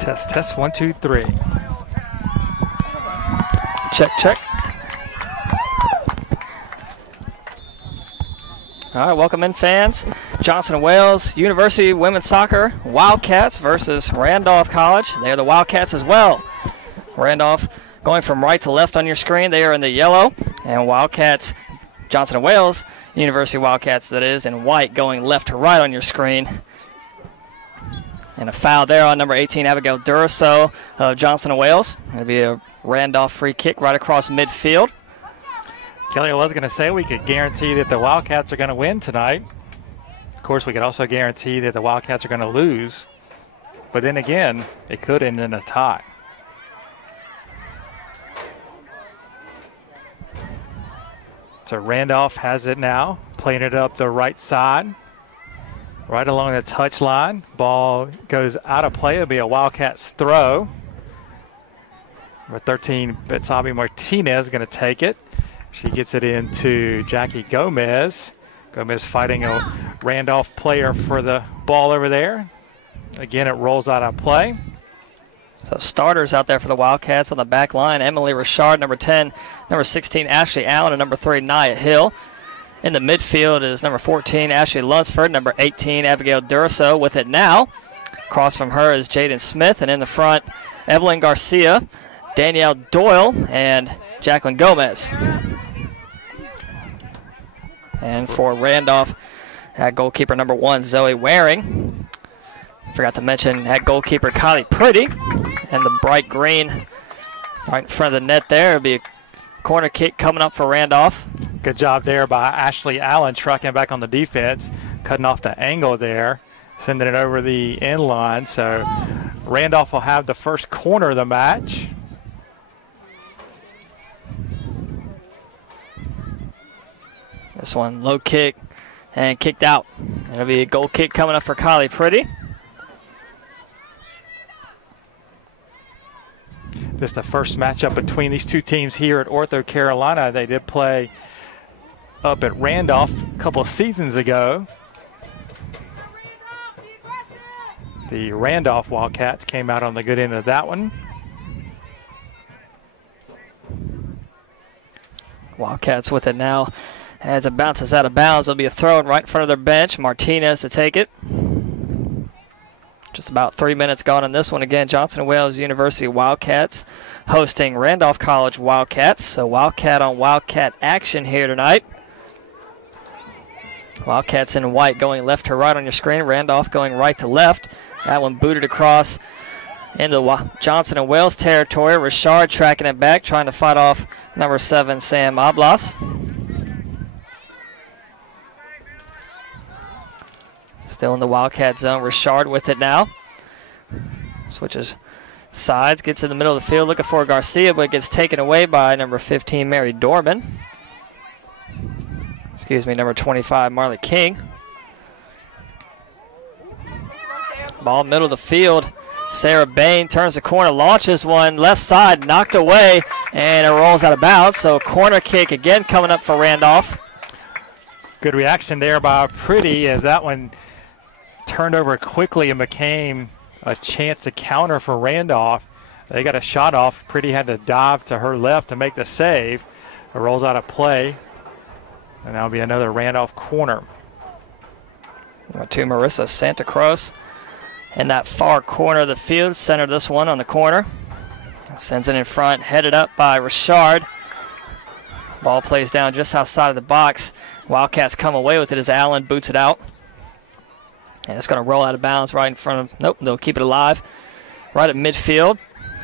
Test, test, 1, 2, 3. Check, check. All right, welcome in, fans. Johnson & Wales University Women's Soccer Wildcats versus Randolph College. They're the Wildcats as well. Randolph going from right to left on your screen. They are in the yellow. And Wildcats, Johnson & Wales University Wildcats, that is, in white, going left to right on your screen. And a foul there on number 18, Abigail Duraso of Johnson & Wales. It'll be a Randolph free kick right across midfield. Kelly, I was going to say we could guarantee that the Wildcats are going to win tonight. Of course, we could also guarantee that the Wildcats are going to lose. But then again, it could end in a tie. So Randolph has it now, playing it up the right side, right along the touch line. Ball goes out of play. It'll be a Wildcats throw. Number 13, Betsabi Martinez is going to take it. She gets it into Jackie Gomez. Gomez fighting a Randolph player for the ball over there. Again, it rolls out of play. So starters out there for the Wildcats on the back line. Emily Richard, number 10. Number 16, Ashley Allen, and number 3, Nia Hill. In the midfield is number 14, Ashley Lunsford. Number 18, Abigail Duraso with it now. Across from her is Jaden Smith. And in the front, Evelyn Garcia, Danielle Doyle, and Jacqueline Gomez. And for Randolph, at goalkeeper number 1, Zoe Waring. Forgot to mention at goalkeeper Kylie Pretty. And the bright green right in front of the net there. It'll be a corner kick coming up for Randolph. Good job there by Ashley Allen, trucking back on the defense, cutting off the angle there, sending it over the end line. So Randolph will have the first corner of the match. This one low kick and kicked out. It'll be a goal kick coming up for Kylie Pretty. This is the first matchup between these two teams here at Ortho Carolina. They did play up at Randolph a couple of seasons ago. The Randolph Wildcats came out on the good end of that one. Wildcats with it now. As it bounces out of bounds, there'll be a throw right in front of their bench. Martinez to take it. Just about 3 minutes gone on this one. Again, Johnson & Wales University Wildcats hosting Randolph College Wildcats. So Wildcat on Wildcat action here tonight. Wildcats in white going left to right on your screen. Randolph going right to left. That one booted across into Johnson & Wales territory. Richard tracking it back, trying to fight off number 7, Sam Oblas. Still in the Wildcat zone. Richard with it now. Switches sides, gets in the middle of the field looking for Garcia, but gets taken away by number 15, Mary Dorman. Excuse me, number 25, Marley King. Ball middle of the field. Sarah Bain turns the corner, launches one, left side, knocked away, and it rolls out of bounds. So a corner kick again coming up for Randolph. Good reaction there by Pretty as that one turned over quickly and became a chance to counter for Randolph. They got a shot off. Pretty had to dive to her left to make the save. It rolls out of play, and that'll be another Randolph corner. To Marissa Santa Cruz in that far corner of the field. Center this one on the corner. Sends it in front, headed up by Richard. Ball plays down just outside of the box. Wildcats come away with it as Allen boots it out. And it's going to roll out of bounds right in front of, nope, they'll keep it alive. Right at midfield.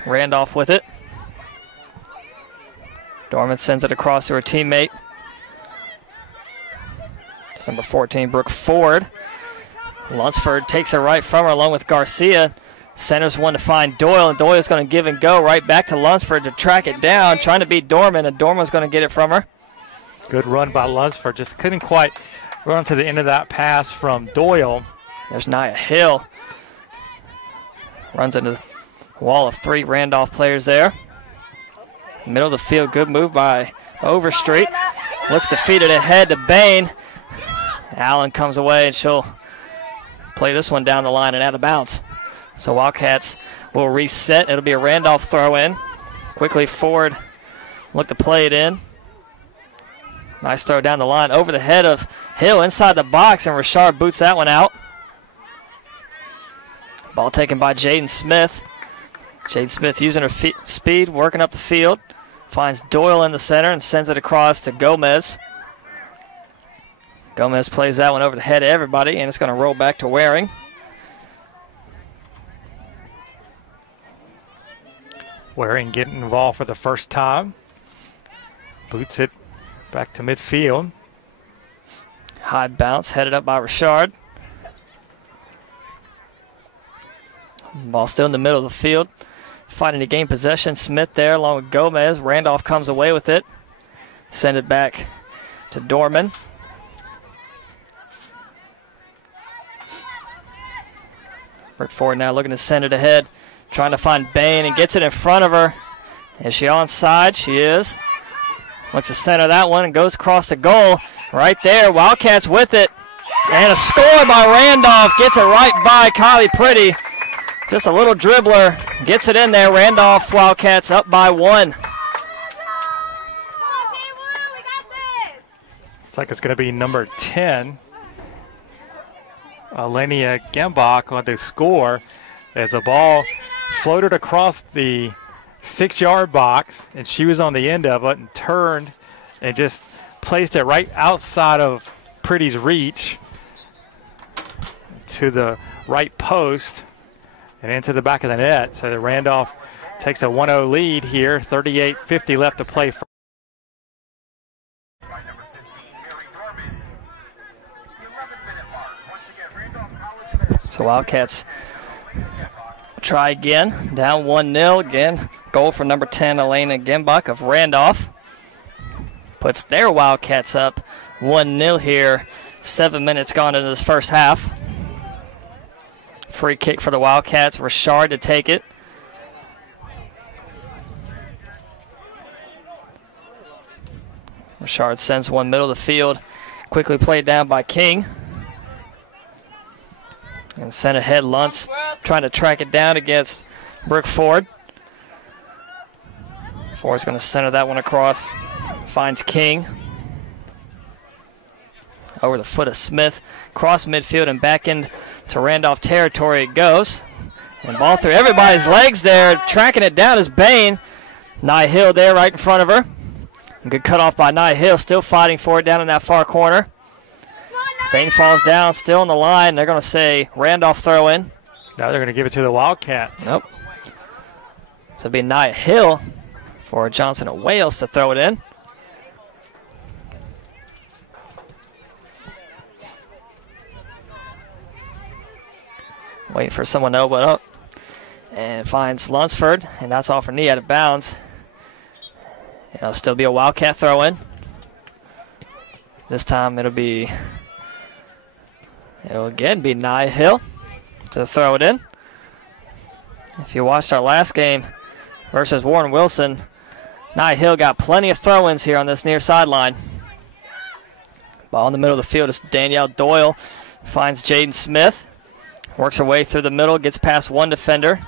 Randolph with it. Dorman sends it across to her teammate. It's number 14, Brooke Ford. Lunsford takes it right from her along with Garcia. Centers one to find Doyle, and Doyle's going to give and go right back to Lunsford to track it down, trying to beat Dorman, and Dorman's going to get it from her. Good run by Lunsford. Just couldn't quite run to the end of that pass from Doyle. There's Nia Hill. Runs into the wall of 3 Randolph players there. Middle of the field, good move by Overstreet. Looks to feed it ahead to Bain. Allen comes away, and she'll play this one down the line and out of bounds. So Wildcats will reset. It'll be a Randolph throw-in. Quickly forward, look to play it in. Nice throw down the line over the head of Hill inside the box, and Richard boots that one out. Ball taken by Jaden Smith. Jaden Smith using her speed, working up the field. Finds Doyle in the center and sends it across to Gomez. Gomez plays that one over the head of everybody, and it's going to roll back to Waring. Waring getting involved for the first time. Boots it back to midfield. High bounce headed up by Richard. Ball still in the middle of the field. Fighting to gain possession. Smith there along with Gomez. Randolph comes away with it. Send it back to Dorman. Brooke Ford now looking to send it ahead. Trying to find Bain and gets it in front of her. Is she onside? She is. Wants to center that one and goes across the goal. Right there, Wildcats with it. And a score by Randolph. Gets it right by Kylie Pretty. Just a little dribbler. Gets it in there. Randolph Wildcats up by 1. Looks like it's going to be number 10. Alenia Gembach on the score as the ball floated across the 6-yard box, and she was on the end of it and turned and just placed it right outside of Pretty's reach to the right post and into the back of the net. So the Randolph takes a 1-0 lead here, 38:50 left to play. So Wildcats try again, down 1-0 again. Goal for number 10, Elena Gembach of Randolph. Puts their Wildcats up 1-0 here. 7 minutes gone into this first half. Free kick for the Wildcats. Richard to take it. Richard sends one middle of the field. Quickly played down by King. And sent ahead, Luntz trying to track it down against Brooke Ford. Ford's going to center that one across. Finds King. Over the foot of Smith. Cross midfield and back into Randolph territory it goes. And ball through everybody's legs there. Tracking it down is Bain. Nye Hill there right in front of her. Good cut off by Nye Hill. Still fighting for it down in that far corner. Bain falls down, still on the line. They're going to say Randolph throw in. Now they're going to give it to the Wildcats. Nope. So it'll be Nia Hill for Johnson of Wales to throw it in. Waiting for someone to open up. And finds Lunsford, and that's off her knee out of bounds. It'll still be a Wildcat throw in. This time it'll again be Nia Hill to throw it in. If you watched our last game versus Warren Wilson, Nia Hill got plenty of throw-ins here on this near sideline. Ball in the middle of the field is Danielle Doyle. Finds Jaden Smith. Works her way through the middle, gets past one defender.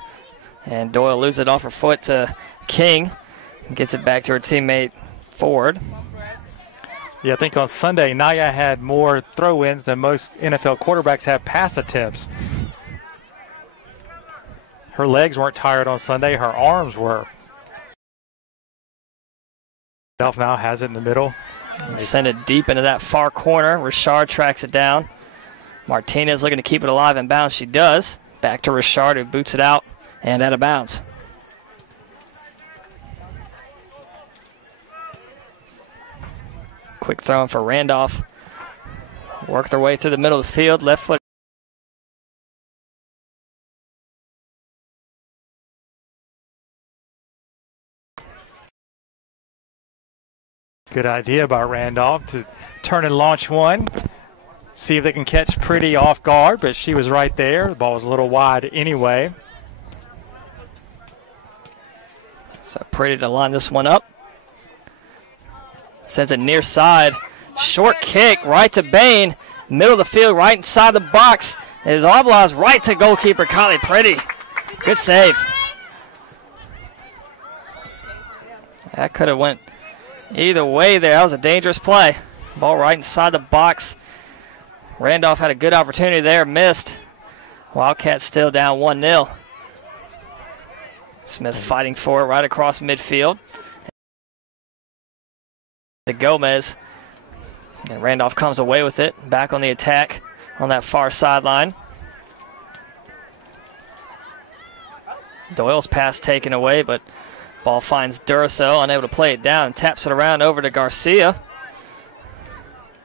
And Doyle loses it off her foot to King. Gets it back to her teammate Ford. Yeah, I think on Sunday, Naya had more throw-ins than most NFL quarterbacks have pass attempts. Her legs weren't tired on Sunday, her arms were. Randolph now has it in the middle. Send it deep into that far corner. Richard tracks it down. Martinez looking to keep it alive and bounds. She does. Back to Richard, who boots it out and out of bounds. Quick throw in for Randolph. Work their way through the middle of the field. Left foot. Good idea by Randolph to turn and launch one. See if they can catch Pretty off guard, but she was right there. The ball was a little wide anyway. So Pretty to line this one up. Sends it near side. Short kick right to Bain. Middle of the field, right inside the box. Is Oblas right to goalkeeper Kylie Pretty. Good save. That could have went either way there. That was a dangerous play. Ball right inside the box. Randolph had a good opportunity there, missed. Wildcats still down 1-0. Smith fighting for it right across midfield. To Gomez. And Randolph comes away with it. Back on the attack on that far sideline. Doyle's pass taken away, but ball finds Duracell, unable to play it down, and taps it around over to Garcia.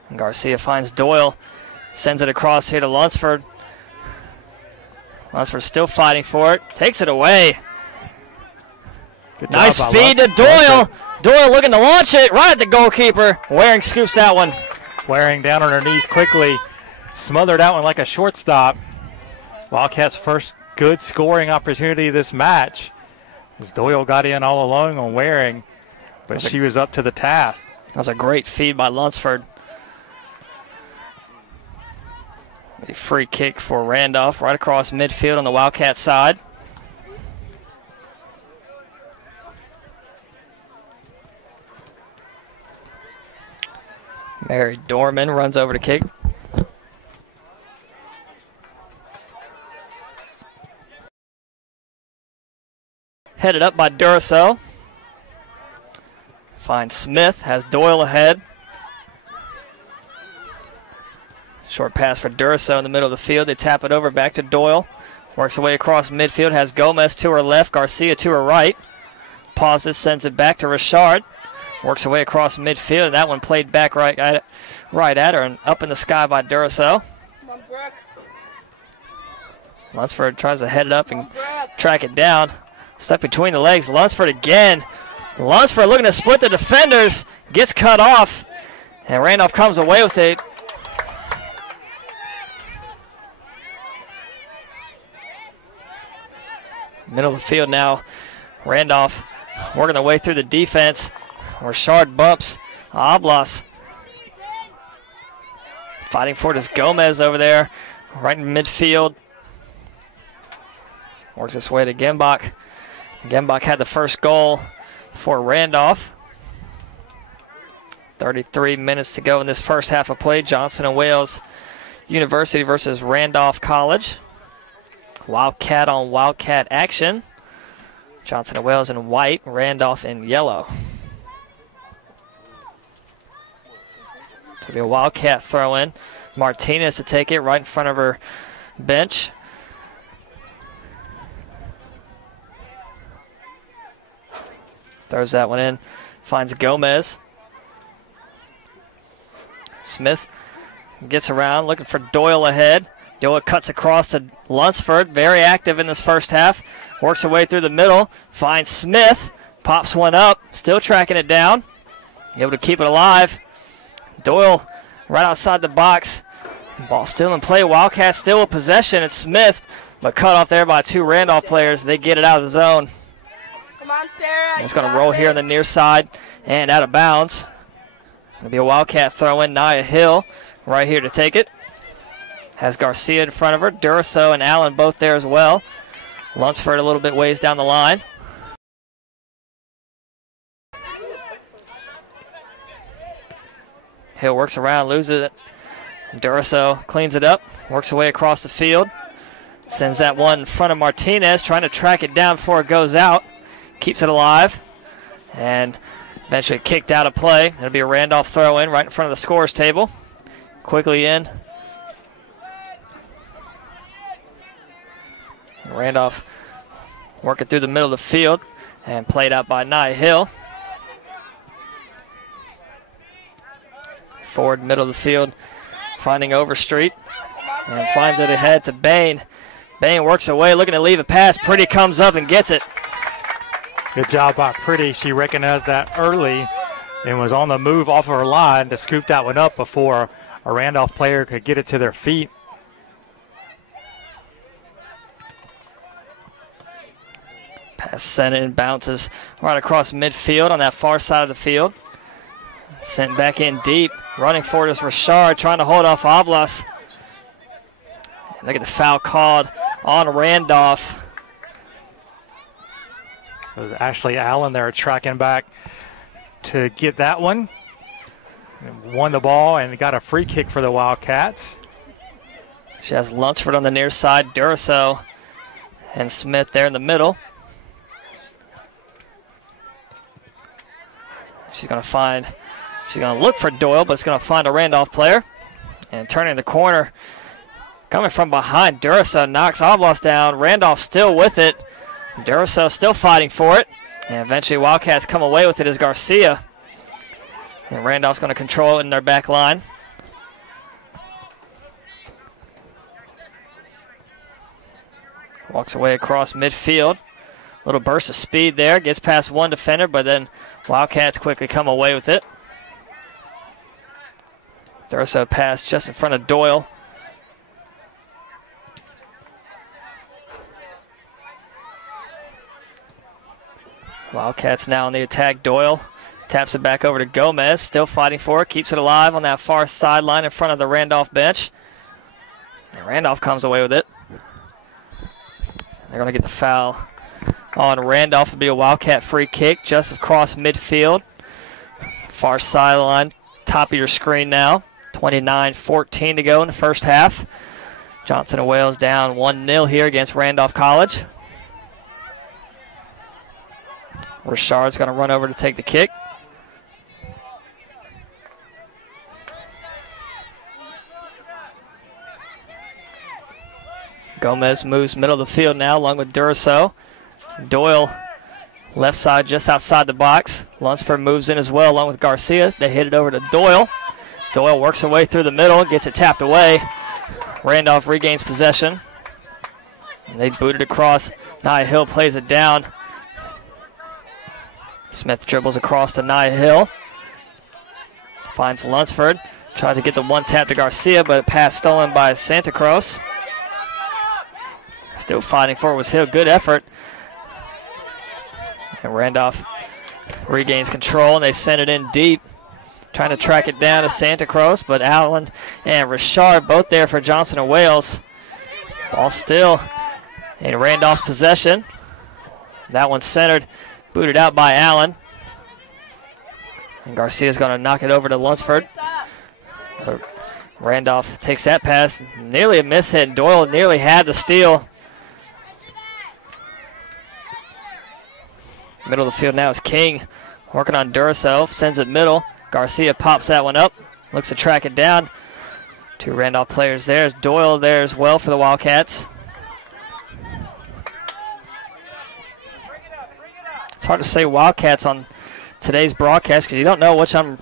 And Garcia finds Doyle, sends it across here to Lunsford. Lunsford still fighting for it, takes it away. Nice feed to Doyle. Doyle looking to launch it right at the goalkeeper. Waring scoops that one. Waring down on her knees quickly, smothered that one like a shortstop. Wildcats' first good scoring opportunity this match. As Doyle got in all alone on Waring, but she was up to the task. That was a great feed by Lunsford. A free kick for Randolph right across midfield on the Wildcat side. Mary Dorman runs over to kick. Headed up by Duracell. Finds Smith, has Doyle ahead. Short pass for Duracell in the middle of the field. They tap it over back to Doyle. Works away across midfield, has Gomez to her left, Garcia to her right. Pauses, sends it back to Richard. Works away across midfield, and that one played back right at her and up in the sky by Duracell. Lunsford tries to head it up and track it down. Stuck between the legs. Lunsford again. Lunsford looking to split the defenders. Gets cut off. And Randolph comes away with it. Middle of the field now. Randolph working their way through the defense. Richard bumps Oblas. Fighting for it is Gomez over there. Right in midfield. Works his way to Gembach. Gembach had the first goal for Randolph. 33 minutes to go in this first half of play. Johnson and Wales University versus Randolph College. Wildcat on Wildcat action. Johnson and Wales in white, Randolph in yellow. To be a Wildcat throw in. Martinez to take it right in front of her bench. Throws that one in, finds Gomez. Smith gets around, looking for Doyle ahead. Doyle cuts across to Lunsford, very active in this first half. Works her way through the middle, finds Smith, pops one up, still tracking it down. Able to keep it alive. Doyle right outside the box. Ball still in play, Wildcats still with possession. It's Smith, but cut off there by two Randolph players. They get it out of the zone. Come on, Sarah. It's going to roll here on the near side and out of bounds. It'll be a Wildcat throw in. Nia Hill right here to take it. Has Garcia in front of her. Duracell and Allen both there as well. Lunsford a little bit ways down the line. Hill works around, loses it. Duracell cleans it up, works away across the field. Sends that one in front of Martinez, trying to track it down before it goes out. Keeps it alive and eventually kicked out of play. It'll be a Randolph throw in right in front of the scores table. Quickly in. Randolph working through the middle of the field and played out by Nia Hill. Forward middle of the field, finding Overstreet and finds it ahead to Bain. Bain works away, looking to leave a pass. Pretty comes up and gets it. Good job by Pretty. She recognized that early and was on the move off of her line to scoop that one up before a Randolph player could get it to their feet. Pass sent in, bounces right across midfield on that far side of the field. Sent back in deep. Running for it is Richard, trying to hold off Oblas. And look at the foul called on Randolph. It was Ashley Allen there tracking back to get that one. And won the ball and got a free kick for the Wildcats. She has Lunsford on the near side, Durso and Smith there in the middle. She's going to look for Doyle, but it's going to find a Randolph player. And turning the corner, coming from behind, Durso knocks Oblas down. Randolph still with it. Durso still fighting for it. And eventually Wildcats come away with it as Garcia. And Randolph's going to control it in their back line. Walks away across midfield. Little burst of speed there. Gets past one defender, but then Wildcats quickly come away with it. Durso pass just in front of Doyle. Wildcats now on the attack. Doyle taps it back over to Gomez. Still fighting for it. Keeps it alive on that far sideline in front of the Randolph bench. And Randolph comes away with it. They're going to get the foul on Randolph. It'll be a Wildcat free kick just across midfield. Far sideline, top of your screen now. 29-14 to go in the first half. Johnson and Wales down 1-0 here against Randolph College. Richard's going to run over to take the kick. Gomez moves middle of the field now along with Durso. Doyle left side just outside the box. Lunsford moves in as well along with Garcia. They hit it over to Doyle. Doyle works her way through the middle, gets it tapped away. Randolph regains possession. And they boot it across. Nia Hill plays it down. Smith dribbles across to Nia Hill. Finds Lunsford. Tries to get the one tap to Garcia, but a pass stolen by Santa Cruz. Still fighting for it was Hill. Good effort. And Randolph regains control, and they send it in deep. Trying to track it down to Santa Cruz, but Allen and Richard both there for Johnson and Wales. Ball still in Randolph's possession. That one centered, booted out by Allen. And Garcia's going to knock it over to Lunsford. But Randolph takes that pass. Nearly a miss hit. Doyle nearly had the steal. Middle of the field now is King. Working on Durso. Sends it middle. Garcia pops that one up. Looks to track it down. Two Randolph players there. Doyle there as well for the Wildcats. It's hard to say Wildcats on today's broadcast because you don't know which I'm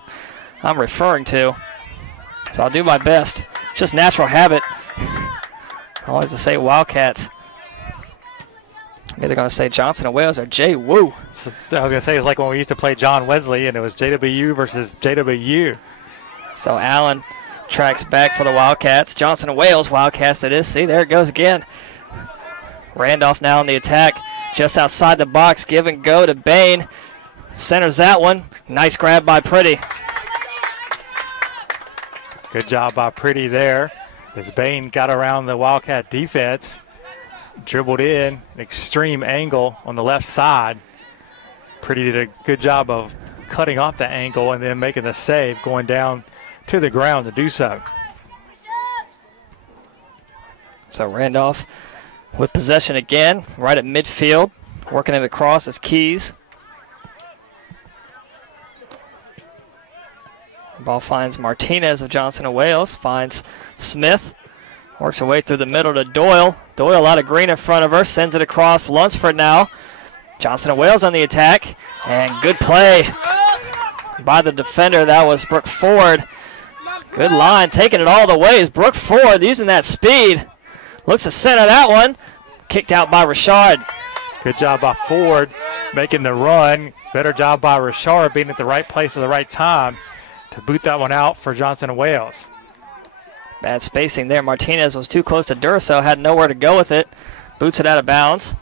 referring to. So I'll do my best. Just natural habit. Always to say Wildcats. Maybe they're going to say Johnson and Wales or JWU. So I was going to say it's like when we used to play John Wesley and it was JWU versus JWU. So Allen tracks back for the Wildcats. Johnson and Wales, Wildcats it is. See, there it goes again. Randolph now on the attack. Just outside the box, give and go to Bain. Centers that one. Nice grab by Pretty. Good job by Pretty there as Bain got around the Wildcat defense. Dribbled in, extreme angle on the left side. Pretty did a good job of cutting off the angle and then making the save, going down to the ground to do so. So Randolph with possession again, right at midfield. Working it across is Keys. Ball finds Martinez of Johnson and Wales, finds Smith. Works her way through the middle to Doyle. Doyle, a lot of green in front of her, sends it across. Lunsford now. Johnson and Wales on the attack. And good play by the defender. That was Brooke Ford. Good line, taking it all the way is Brooke Ford using that speed. Looks to center that one. Kicked out by Richard. Good job by Ford making the run. Better job by Richard being at the right place at the right time to boot that one out for Johnson and Wales. Bad spacing there. Martinez was too close to Durso, had nowhere to go with it. Boots it out of bounds.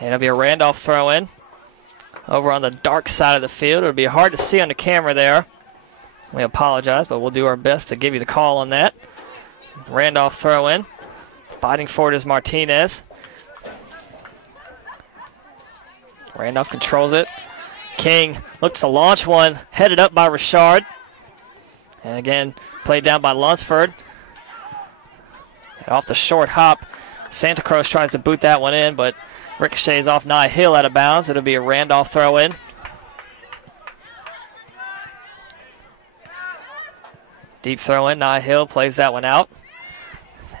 And it'll be a Randolph throw in. over on the dark side of the field. It'll be hard to see on the camera there. We apologize, but we'll do our best to give you the call on that. Randolph throw in. Fighting for it is Martinez. Randolph controls it. King looks to launch one, headed up by Richard. And again, played down by Lunsford. And off the short hop, Santa Cruz tries to boot that one in, but ricochets off Nye Hill out of bounds. It'll be a Randolph throw in. Deep throw in, Nye Hill plays that one out.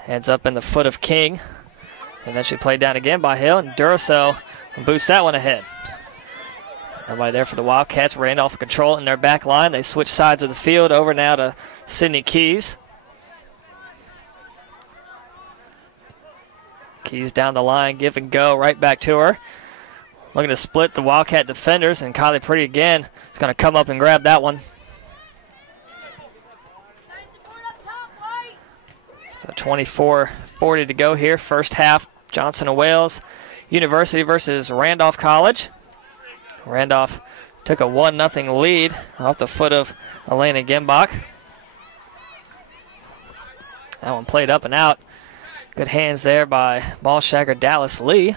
Ends up in the foot of King. Eventually played down again by Hill, and Duracell boosts that one ahead. Nobody there for the Wildcats. Randolph in control in their back line. They switch sides of the field over now to Sydney Keys. Keys down the line, give and go, right back to her. Looking to split the Wildcat defenders, and Kylie Pretty again is going to come up and grab that one. So 24:40 to go here, first half. Johnson and Wales University versus Randolph College. Randolph took a 1-0 lead off the foot of Elena Gimbach. That one played up and out. Good hands there by ball shagger Dallas Lee.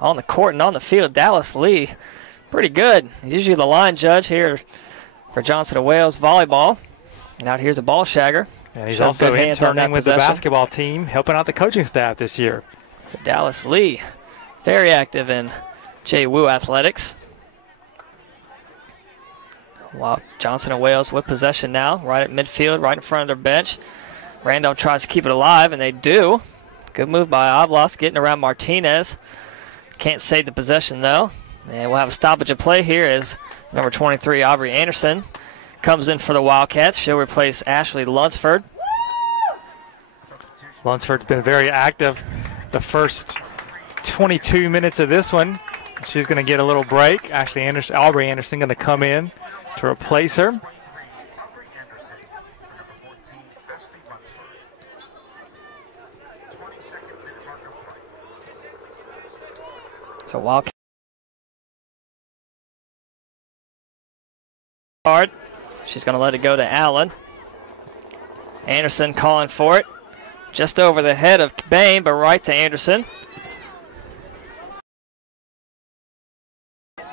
On the court and on the field, Dallas Lee, pretty good. He's usually the line judge here for Johnson and Wales volleyball. And out here's a ball shagger. And he's also interning with the basketball team, helping out the coaching staff this year. So Dallas Lee, very active in JWU athletics. Wow, Johnson and Wales with possession now, right at midfield, right in front of their bench. Randolph tries to keep it alive, and they do. Good move by Oblas, getting around Martinez. Can't save the possession, though. And we'll have a stoppage of play here as number 23, Aubrey Anderson, comes in for the Wildcats. She'll replace Ashley Lunsford. Lunsford's been very active the first 22 minutes of this one. She's going to get a little break. Aubrey Anderson going to come in to replace her. So Wildcat hard. She's going to let it go to Allen. Anderson calling for it. Just over the head of Bain, but right to Anderson.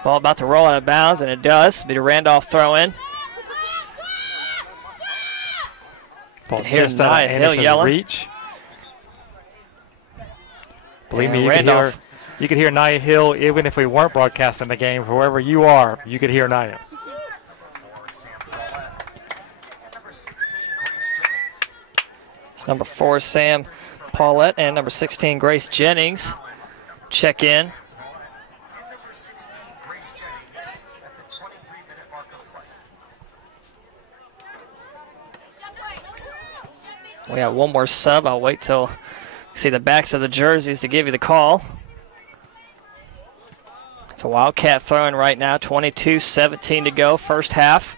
Ball about to roll out of bounds, and it does. Be a Randolph throw in. Just out of Anderson's reach. Believe me, you could hear Nia Hill even if we weren't broadcasting the game. Wherever you are, you could hear Nia. It's number 4, Sam Paulette, and number 16, Grace Jennings. Check in. We have one more sub. I'll wait till see the backs of the jerseys to give you the call. It's a Wildcat throwing right now, 22-17 to go, first half.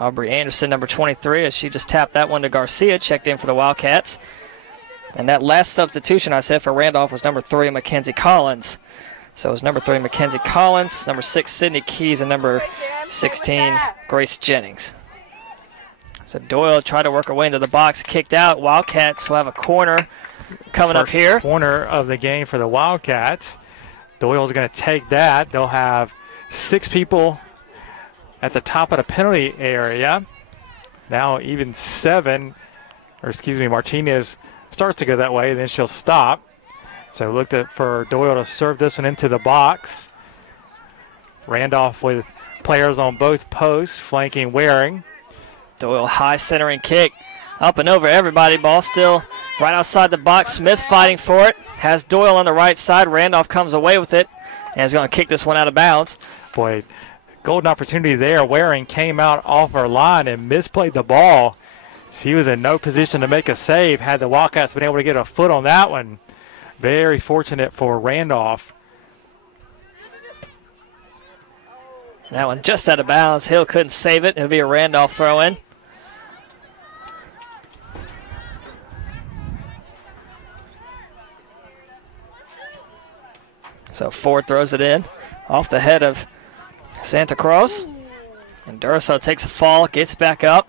Aubrey Anderson, number 23, as she just tapped that one to Garcia, checked in for the Wildcats. And that last substitution I said for Randolph was number 3, Mackenzie Collins. So it was number 3, Mackenzie Collins, number 6, Sydney Keys, and number 16, Grace Jennings. So Doyle tried to work her way into the box, kicked out. Wildcats will have a corner coming up here. Corner of the game for the Wildcats. Doyle's going to take that. They'll have 6 people at the top of the penalty area. Now even 7, or excuse me, Martinez starts to go that way, then she'll stop. So looked at for Doyle to serve this one into the box. Randolph with players on both posts, flanking Waring. Doyle high centering kick, up and over everybody. Ball still right outside the box. Smith fighting for it. Has Doyle on the right side. Randolph comes away with it and is going to kick this one out of bounds. Boy, golden opportunity there. Waring came out off her line and misplayed the ball. She was in no position to make a save. Had the Wildcats been able to get a foot on that one. Very fortunate for Randolph. That one just out of bounds. Hill couldn't save it. It'll be a Randolph throw in. So Ford throws it in off the head of Santa Cruz. And Durso takes a fall, gets back up.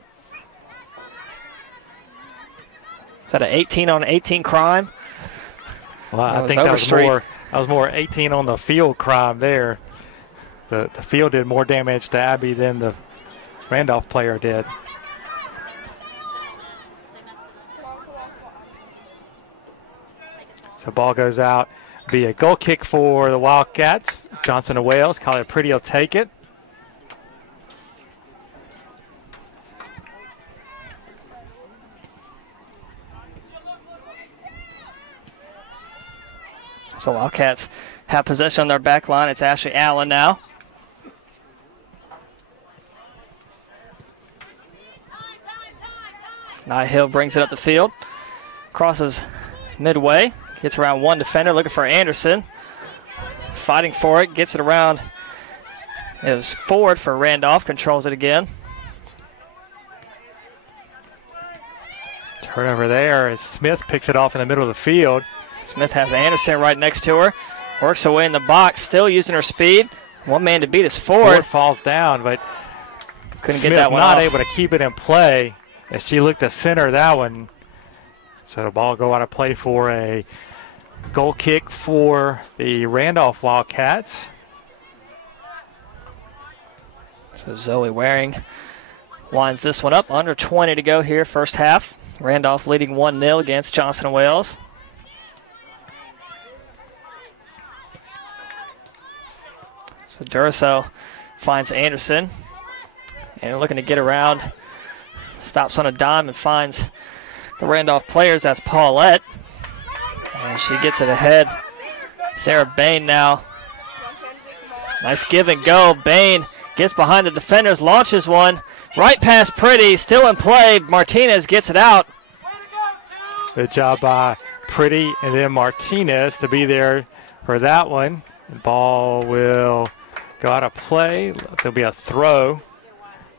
Is that an 18-on-18 crime? Well, I think that was more 18 on the field crime there. The field did more damage to Abby than the Randolph player did. So ball goes out. Be a goal kick for the Wildcats. Johnson of Wales. Kylie Pretty will take it. So Wildcats have possession on their back line. It's Ashley Allen now. Nia Hill brings it up the field. Crosses midway. Gets around one defender looking for Anderson. Fighting for it. Gets it around. It was Ford for Randolph. Controls it again. Turnover there as Smith picks it off in the middle of the field. Smith has Anderson right next to her. Works away in the box. Still using her speed. One man to beat is Ford. Ford falls down, but couldn't Smith get that one not off. able to keep it in play as she looked to center that one. So the ball go out of play for a goal kick for the Randolph Wildcats. So Zoe Waring winds this one up. Under 20 to go here, first half. Randolph leading 1-0 against Johnson & Wales. So Durso finds Anderson. And looking to get around. Stops on a dime and finds the Randolph players. That's Paulette. And she gets it ahead. Sarah Bain now. Nice give and go. Bain gets behind the defenders, launches one. Right past Pretty, still in play. Martinez gets it out. Good job by Pretty and then Martinez to be there for that one. The ball will go out of play. There'll be a throw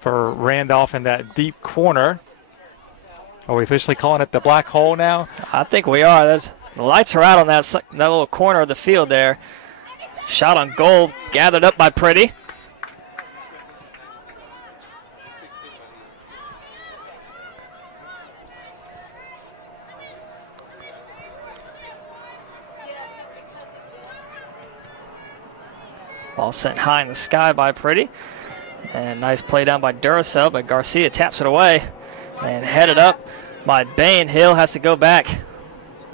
for Randolph in that deep corner. Are we officially calling it the black hole now? I think we are. The lights are out on that little corner of the field there. Shot on goal, gathered up by Pretty. Ball sent high in the sky by Pretty. And nice play down by Duracell, but Garcia taps it away. And headed up by Bain. Hill has to go back.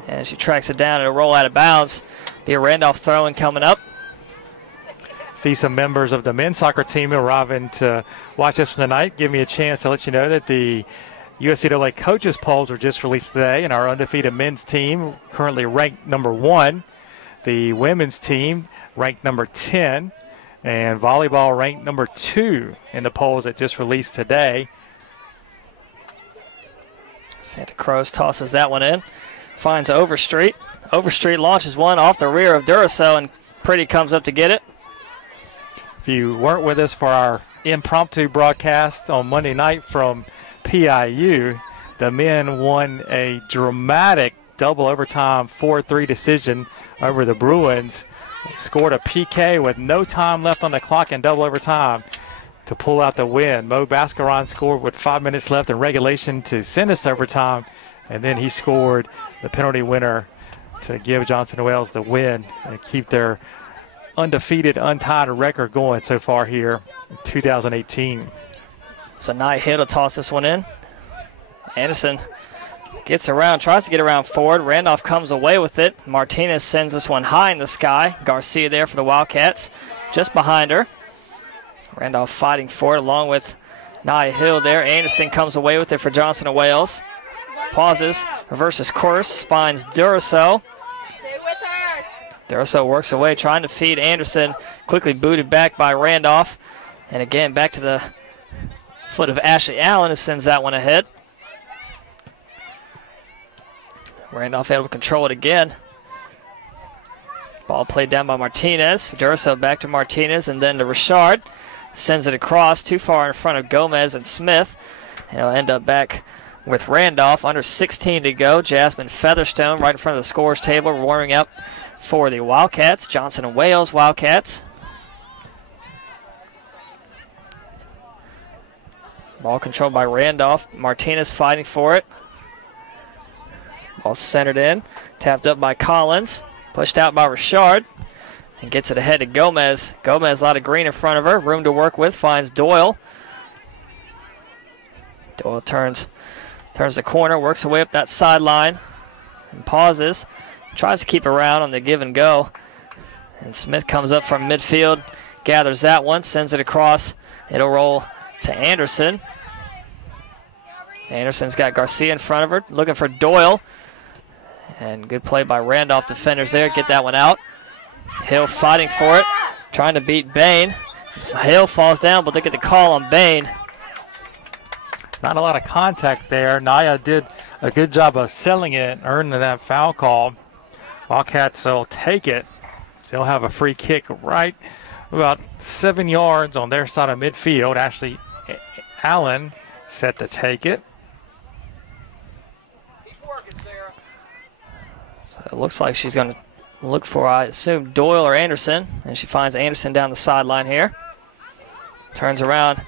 And she tracks it down. It'll roll out of bounds. Be a Randolph throw-in coming up. See some members of the men's soccer team arriving to watch us from tonight. Give me a chance to let you know that the USCAA coaches polls were just released today, and our undefeated men's team currently ranked number 1. The women's team ranked number 10, and volleyball ranked number 2 in the polls that just released today. Santa Cruz tosses that one in. Finds Overstreet. Overstreet launches one off the rear of Duracell, and Pretty comes up to get it. If you weren't with us for our impromptu broadcast on Monday night from PIU, the men won a dramatic double overtime 4-3 decision over the Bruins. They scored a PK with no time left on the clock in double overtime to pull out the win. Mo Bascaron scored with 5 minutes left in regulation to send us to overtime, and then he scored the penalty winner to give Johnson & Wales the win and keep their undefeated, untied record going so far here in 2018. So Nia Hill to toss this one in. Anderson gets around, tries to get around Ford. Randolph comes away with it. Martinez sends this one high in the sky. Garcia there for the Wildcats, just behind her. Randolph fighting for it along with Nia Hill there. Anderson comes away with it for Johnson & Wales. Pauses, reverses course, finds Duracell. Duracell works away, trying to feed Anderson. Quickly booted back by Randolph. And again, back to the foot of Ashley Allen, who sends that one ahead. Randolph able to control it again. Ball played down by Martinez. Duracell back to Martinez and then to Richard. Sends it across, too far in front of Gomez and Smith. And it'll end up back with Randolph. Under 16 to go. Jasmine Featherstone right in front of the scores table, warming up for the Wildcats, Johnson and Wales Wildcats. Ball controlled by Randolph. Martinez fighting for it. Ball centered in. Tapped up by Collins. Pushed out by Richard. And gets it ahead to Gomez. Gomez, a lot of green in front of her. Room to work with. Finds Doyle. Doyle turns the corner. Works her way up that sideline. And pauses. Tries to keep around on the give and go. And Smith comes up from midfield. Gathers that one. Sends it across. It'll roll to Anderson. Anderson's got Garcia in front of her, looking for Doyle. And good play by Randolph defenders there, get that one out. Hill fighting for it, trying to beat Bain. Hill falls down, but look at the call on Bain. Not a lot of contact there. Naya did a good job of selling it, earning that foul call. Wildcats will take it. They'll have a free kick right about 7 yards on their side of midfield. Ashley Allen set to take it. So it looks like she's going to look for, I assume, Doyle or Anderson. And she finds Anderson down the sideline here. Turns around.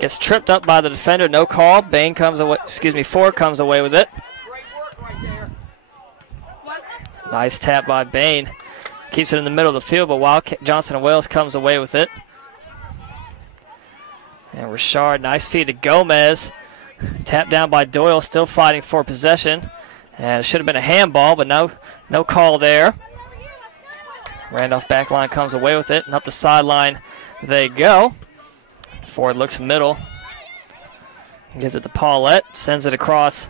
Gets tripped up by the defender. No call. Bain comes away. Ford comes away with it. Nice tap by Bain. Keeps it in the middle of the field, but Johnson and Wales comes away with it. And Richard, nice feed to Gomez. Tapped down by Doyle, still fighting for possession. And it should have been a handball, but no call there. Randolph backline comes away with it, and up the sideline they go. Ford looks middle. Gives it to Paulette, sends it across.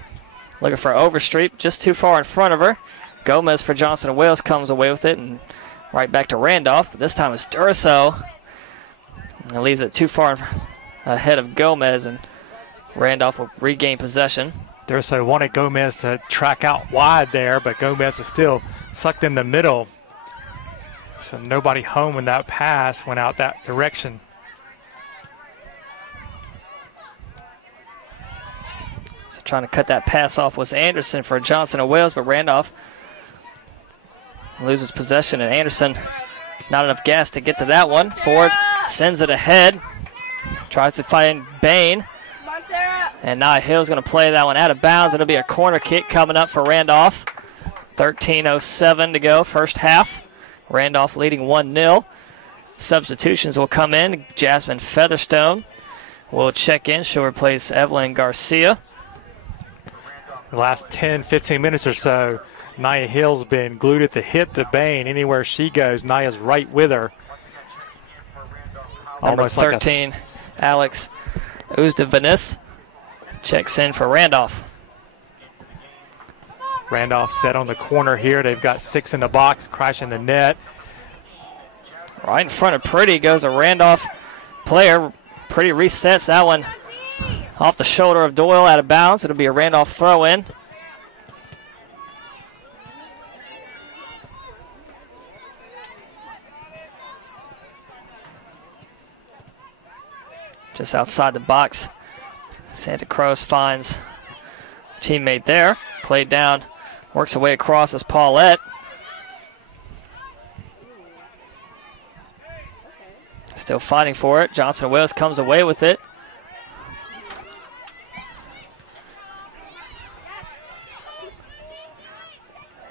Looking for Overstreet, just too far in front of her. Gomez for Johnson and Wales comes away with it, and right back to Randolph. But this time it's Durso. And leaves it too far ahead of Gomez, and Randolph will regain possession. Durso wanted Gomez to track out wide there, but Gomez was still sucked in the middle. So nobody home when that pass went out that direction. So trying to cut that pass off was Anderson for Johnson and Wales, but Randolph loses possession, and Anderson not enough gas to get to that one. Ford sends it ahead, tries to find Bain, and now Hill's going to play that one out of bounds. It'll be a corner kick coming up for Randolph. 13:07 to go, first half. Randolph leading 1-0. Substitutions will come in. Jasmine Featherstone will check in. She'll replace Evelyn Garcia. The last 10, 15 minutes or so, Nia Hill's been glued at the hip to Bain. Anywhere she goes, Nia's right with her. Number 13, like Alex Uzdevanis checks in for Randolph. Randolph set on the corner here. They've got 6 in the box, crashing the net. Right in front of Pretty goes a Randolph player. Pretty resets that one off the shoulder of Doyle out of bounds. It'll be a Randolph throw-in. Just outside the box, Santa Cruz finds teammate there. Played down, works away across as Paulette. Still fighting for it. Johnson and Wales comes away with it.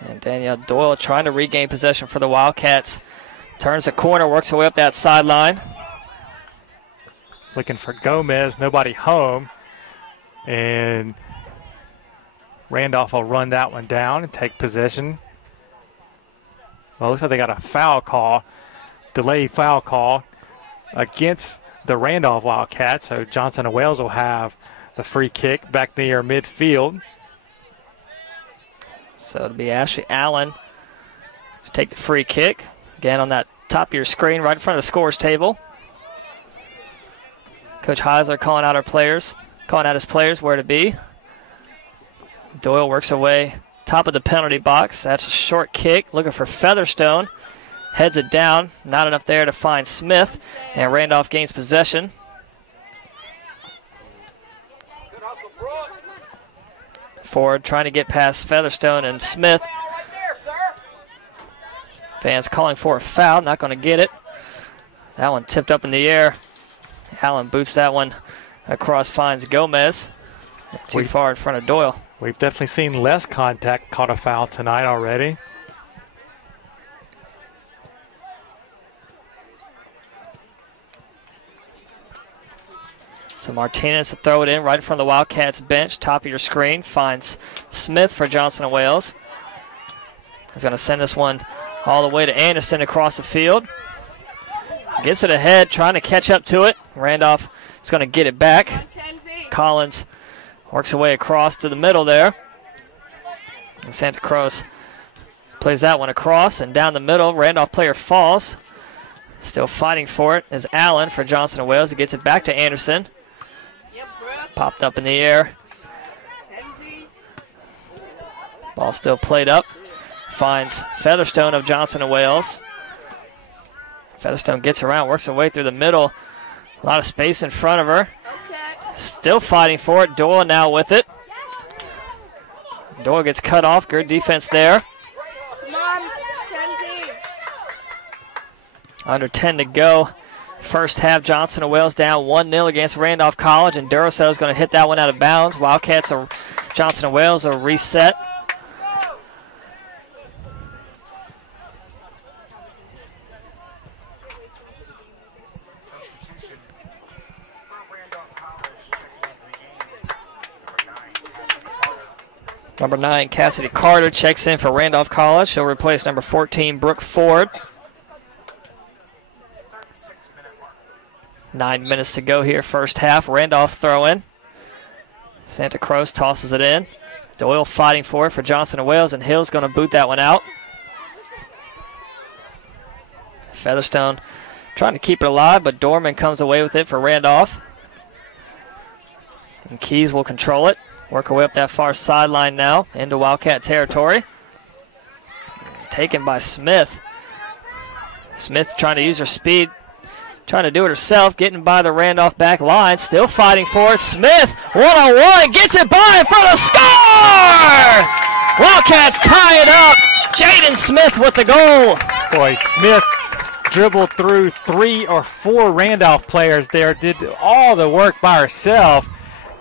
And Danielle Doyle trying to regain possession for the Wildcats. Turns the corner, works her way up that sideline. Looking for Gomez, nobody home. And Randolph will run that one down and take possession. Well, it looks like they got a foul call, delayed foul call against the Randolph Wildcats. So Johnson and Wales will have the free kick back near midfield. So it'll be Ashley Allen to take the free kick. Again on that top of your screen right in front of the scores table. Coach Heisler calling out his players where to be. Doyle works away top of the penalty box. That's a short kick. Looking for Featherstone. Heads it down. Not enough there to find Smith. And Randolph gains possession. Ford trying to get past Featherstone and Smith. Fans calling for a foul, not going to get it. That one tipped up in the air. Allen boots that one across, finds Gomez. Too far in front of Doyle. We've definitely seen less contact caught a foul tonight already. So Martinez to throw it in right in front of the Wildcats bench, top of your screen, finds Smith for Johnson & Wales. He's going to send this one all the way to Anderson across the field. Gets it ahead, trying to catch up to it. Randolph is going to get it back. Collins works away across to the middle there. And Santa Cruz plays that one across and down the middle. Randolph player falls. Still fighting for it is Allen for Johnson & Wales. He gets it back to Anderson. Popped up in the air. Ball still played up. Finds Featherstone of Johnson & Wales. Featherstone gets around, works her way through the middle. A lot of space in front of her. Still fighting for it. Doyle now with it. Doyle gets cut off. Good defense there. Come on, Kenzie. Under 10 to go. First half, Johnson & Wales down 1-0 against Randolph College, and Duracell is going to hit that one out of bounds. Wildcats or Johnson & Wales are reset. Number 9, Cassidy Carter checks in for Randolph College. She'll replace number 14, Brooke Ford. 9 minutes to go here, first half. Randolph throw in. Santa Cruz tosses it in. Doyle fighting for it for Johnson & Wales, and Hill's going to boot that one out. Featherstone trying to keep it alive, but Dorman comes away with it for Randolph. And Keys will control it. Work her way up that far sideline now into Wildcat territory. Taken by Smith. Smith trying to use her speed, trying to do it herself, getting by the Randolph back line. Still fighting for it. Smith, one-on-one, gets it by for the score! Wildcats tie it up. Jaden Smith with the goal. Boy, Smith dribbled through 3 or 4 Randolph players there, did all the work by herself.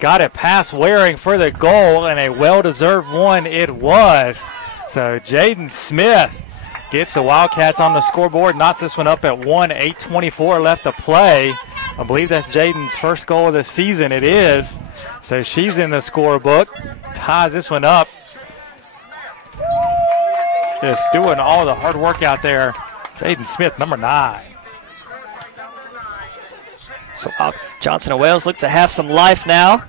Got it past Waring for the goal, and a well-deserved one it was. So Jaden Smith gets the Wildcats on the scoreboard, knocks this one up at 1, 8:24 left to play. I believe that's Jaden's first goal of the season. It is. So she's in the scorebook, ties this one up. Just doing all the hard work out there. Jaden Smith, number 9. So Johnson & Wales look to have some life now.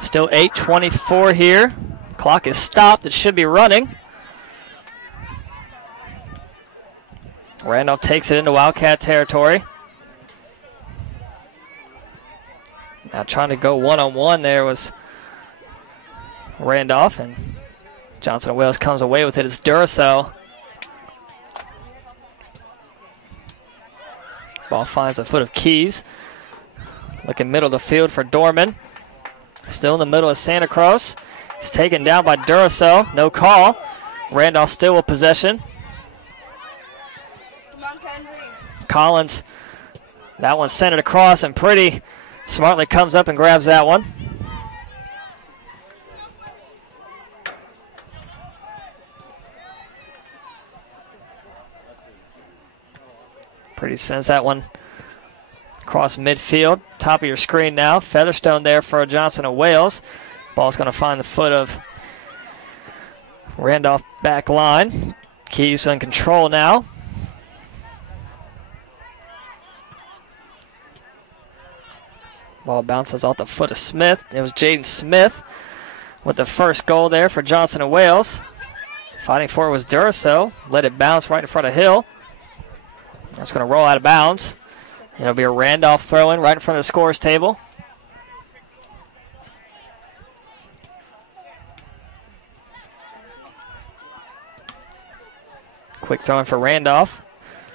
Still 8:24 here. Clock is stopped. It should be running. Randolph takes it into Wildcat territory. Now trying to go one-on-one there was Randolph, and Johnson & Wales comes away with it. It's Duracell. Ball finds the foot of Keys. Looking middle of the field for Dorman. Still in the middle of Santa Cruz. He's taken down by Duracell. No call. Randolph still with possession. Come on, Kenzie. Collins. That one centered across, and Pretty smartly comes up and grabs that one. Pretty sends that one across midfield. Top of your screen now. Featherstone there for Johnson & Wales. Ball's going to find the foot of Randolph back line. Keys in control now. Ball bounces off the foot of Smith. It was Jaden Smith with the first goal there for Johnson & Wales. Fighting for it was Duracell. Let it bounce right in front of Hill. That's going to roll out of bounds. It'll be a Randolph throw-in right in front of the scorer's table. Quick throw-in for Randolph.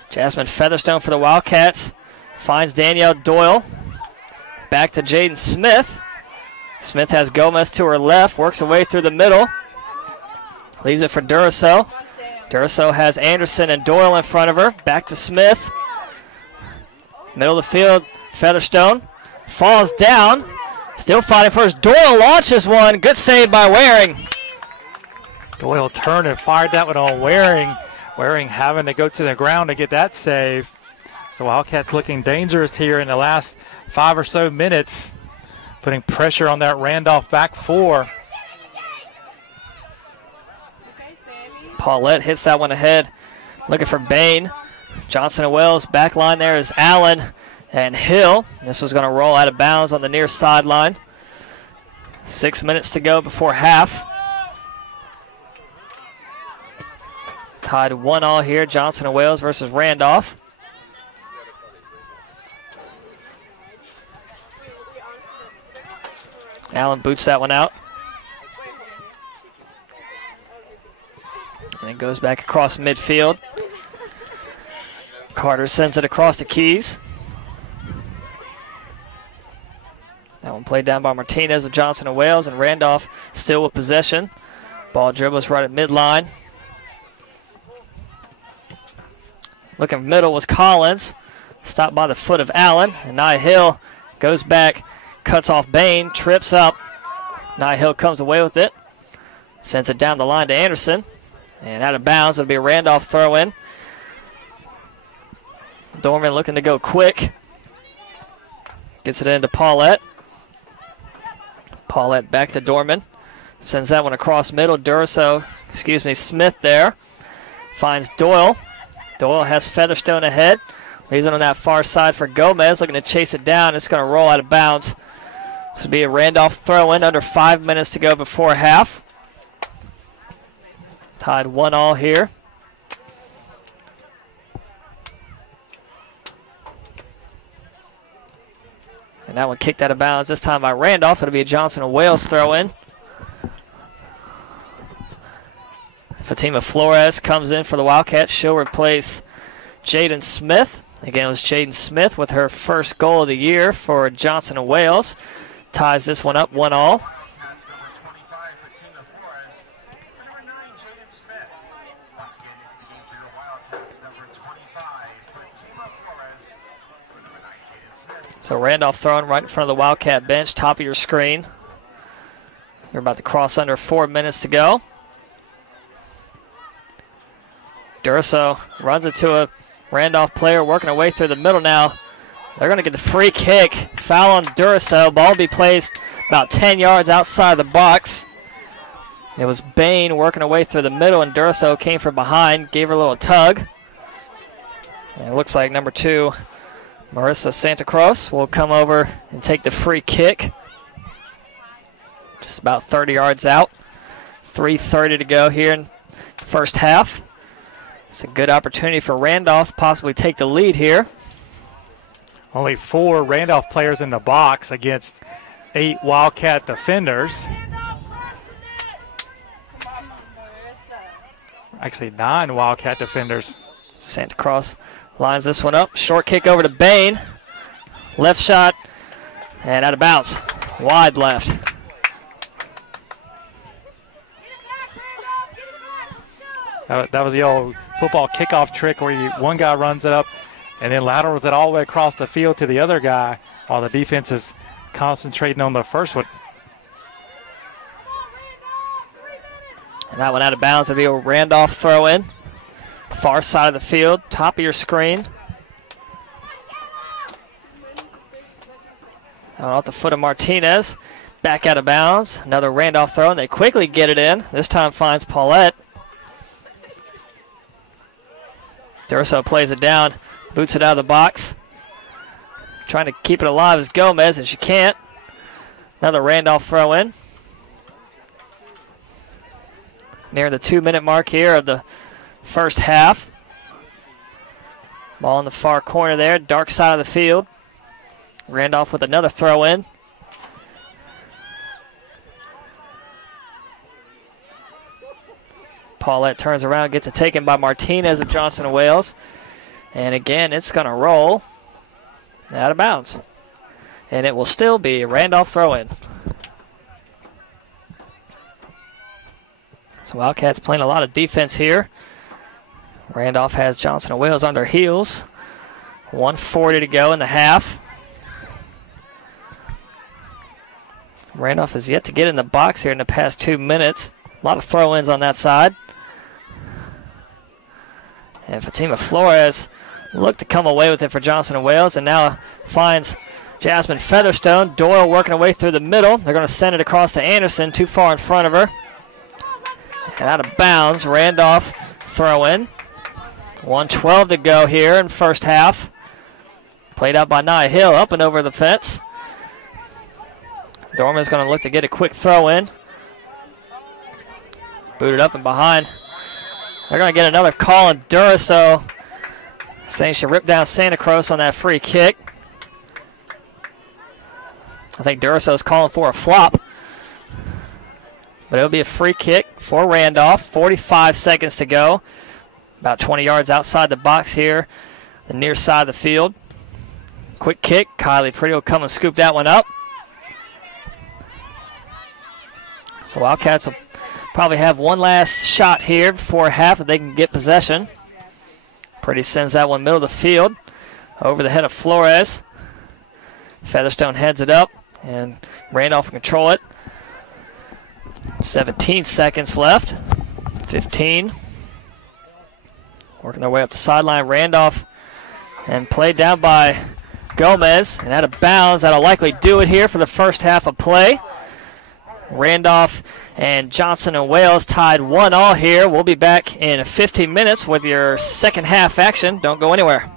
Jasmine Featherstone for the Wildcats. Finds Danielle Doyle. Back to Jaden Smith. Smith has Gomez to her left. Works her way through the middle. Leaves it for Duracell. Durso has Anderson and Doyle in front of her. Back to Smith. Middle of the field, Featherstone falls down. Still fighting first. Doyle launches one. Good save by Waring. Doyle turned and fired that one on Waring. Waring having to go to the ground to get that save. So Wildcats looking dangerous here in the last 5 or so minutes, putting pressure on that Randolph back four. Paulette hits that one ahead. Looking for Bain. Johnson and Wells. Back line there is Allen and Hill. This was going to roll out of bounds on the near sideline. 6 minutes to go before half. Tied 1-1 here. Johnson and Wells versus Randolph. Allen boots that one out. And it goes back across midfield. Carter sends it across the Keys. That one played down by Martinez with Johnson and Wales, and Randolph still with possession. Ball dribbles right at midline. Looking middle was Collins. Stopped by the foot of Allen, and Nia Hill goes back, cuts off Bain, trips up. Nia Hill comes away with it. Sends it down the line to Anderson. And out of bounds, it'll be a Randolph throw-in. Dorman looking to go quick. Gets it into Paulette. Paulette back to Dorman. Sends that one across middle. Smith there. Finds Doyle. Doyle has Featherstone ahead. Leaves it on that far side for Gomez. Looking to chase it down. It's going to roll out of bounds. This will be a Randolph throw-in. Under 5 minutes to go before half. Tied 1-1 here. And that one kicked out of bounds, this time by Randolph. It'll be a Johnson and Wales throw-in. Fatima Flores comes in for the Wildcats. She'll replace Jaden Smith. Again, it was Jaden Smith with her first goal of the year for Johnson and Wales. Ties this one up 1-1. So Randolph throwing right in front of the Wildcat bench, top of your screen. We're about to cross under 4 minutes to go. Durso runs it to a Randolph player working her way through the middle now. They're going to get the free kick. Foul on Durso. Ball will be placed about 10 yards outside the box. It was Bain working her way through the middle, and Durso came from behind, gave her a little tug. And it looks like number 2, Marissa Santa Cruz, will come over and take the free kick. Just about 30 yards out. 3:30 to go here in the first half. It's a good opportunity for Randolph to possibly take the lead here. Only 4 Randolph players in the box against 8 Wildcat defenders. Actually, 9 Wildcat defenders. Santa Cruz lines this one up. Short kick over to Bain. Left shot and out of bounds. Wide left. That was the old football kickoff trick where one guy runs it up and then laterals it all the way across the field to the other guy while the defense is concentrating on the first one. And that one out of bounds. It'll be a Randolph throw-in. Far side of the field, top of your screen. Off the foot of Martinez. Back out of bounds. Another Randolph throw, and they quickly get it in. This time finds Paulette. Durso plays it down, boots it out of the box. Trying to keep it alive is Gomez, and she can't. Another Randolph throw in. Near the 2-minute mark here of the first half. Ball in the far corner there, dark side of the field. Randolph with another throw in. Paulette turns around, gets it taken by Martinez of Johnson and Wales. And again, it's going to roll out of bounds. And it will still be a Randolph throw-in. So Wildcats playing a lot of defense here. Randolph has Johnson and Wales on their heels. 1:40 to go in the half. Randolph has yet to get in the box here in the past 2 minutes. A lot of throw-ins on that side. And Fatima Flores looked to come away with it for Johnson and Wales, and now finds Jasmine Featherstone. Doyle working her way through the middle. They're going to send it across to Anderson, too far in front of her. And out of bounds, Randolph throw-in. 1:12 to go here in first half. Played out by Nia Hill, up and over the fence. Dorman's going to look to get a quick throw-in. Booted up and behind. They're going to get another call on Duraso, saying she ripped down Santa Cruz on that free kick. I think Duraso's calling for a flop. But it'll be a free kick for Randolph. 45 seconds to go. About 20 yards outside the box here, the near side of the field. Quick kick. Kylie Pretty will come and scoop that one up. So Wildcats will probably have one last shot here before half if they can get possession. Pretty sends that one middle of the field over the head of Flores. Featherstone heads it up, and Randolph can control it. 17 seconds left. 15. Working their way up the sideline. Randolph, and played down by Gomez, and out of bounds. That'll likely do it here for the first half of play. Randolph and Johnson and Wales tied 1-1 here. We'll be back in 15 minutes with your second half action. Don't go anywhere.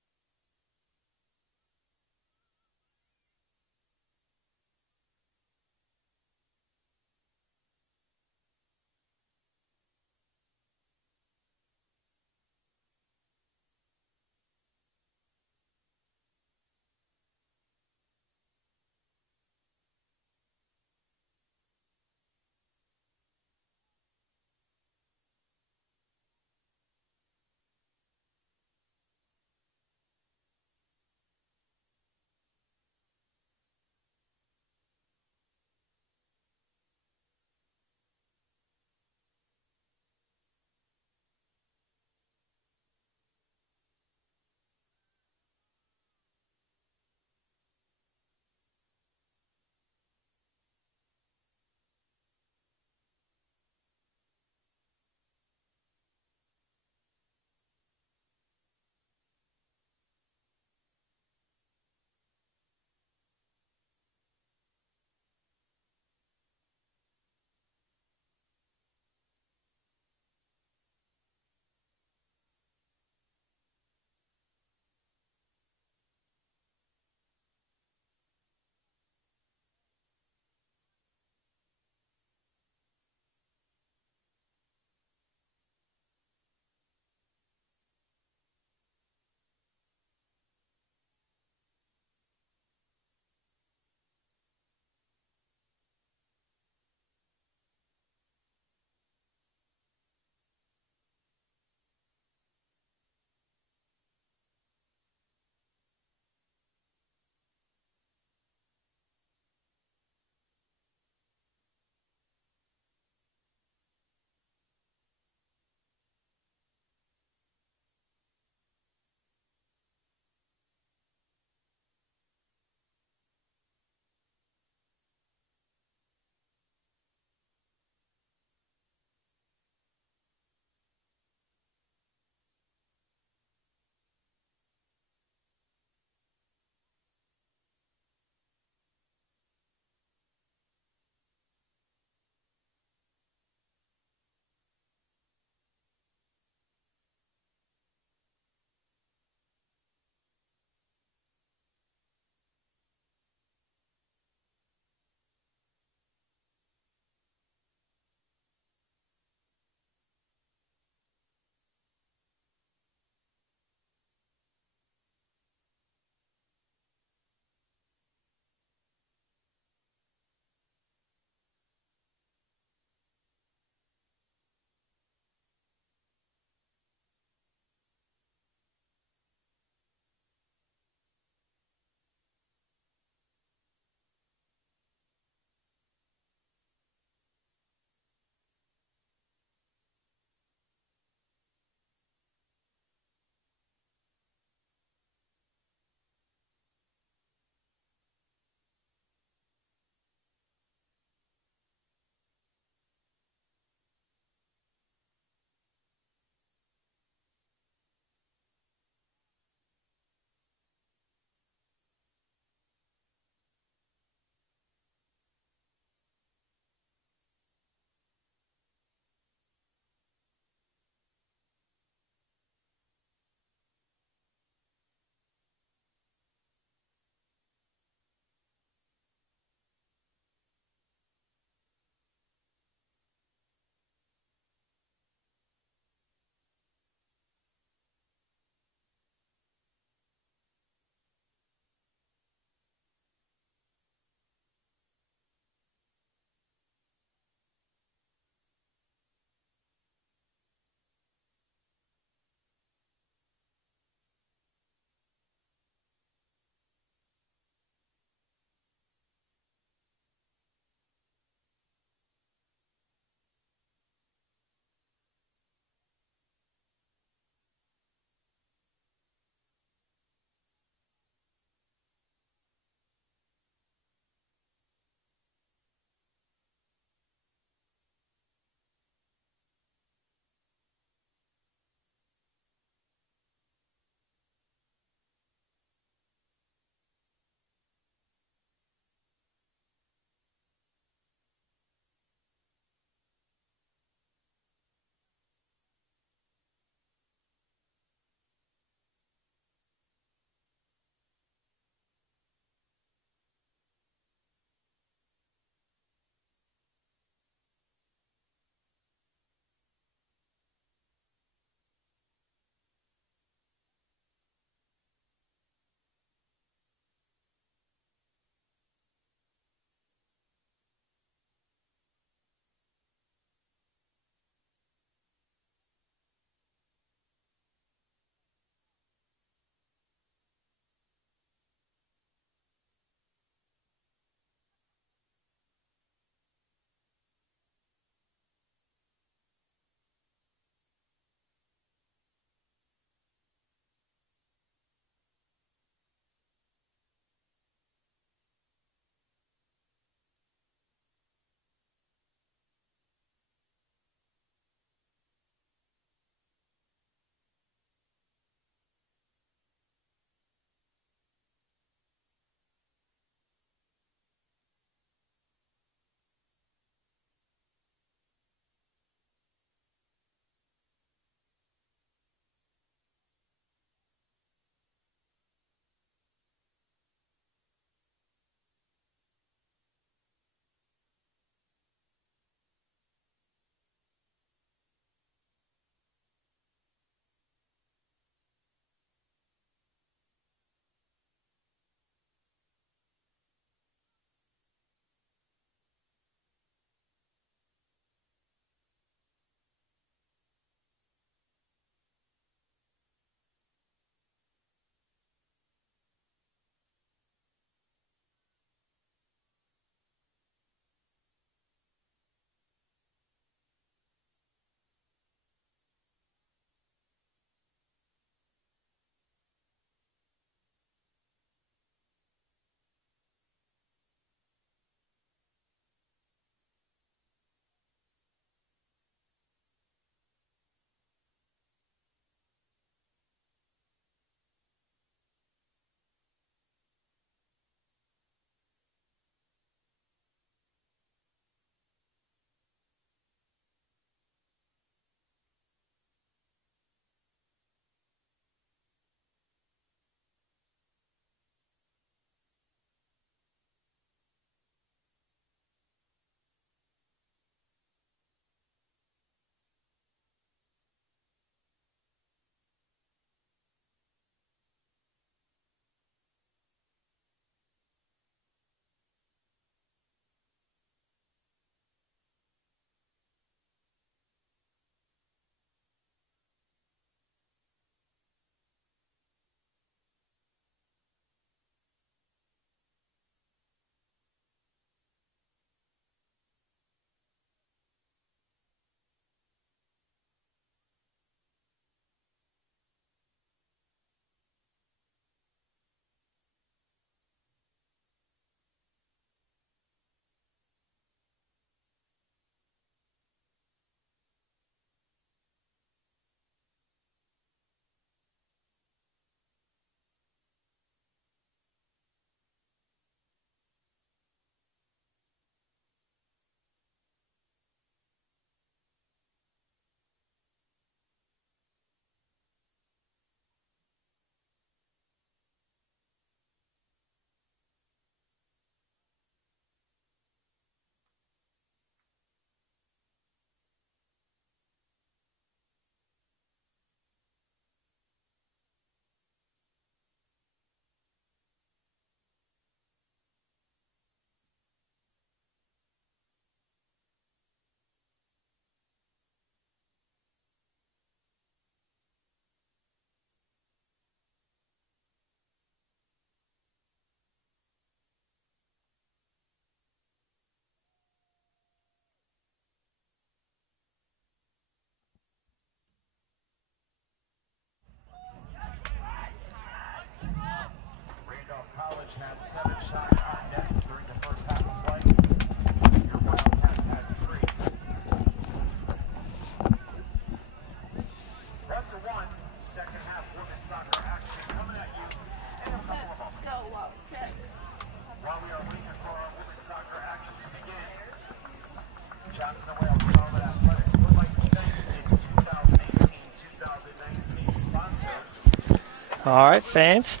All right, fans,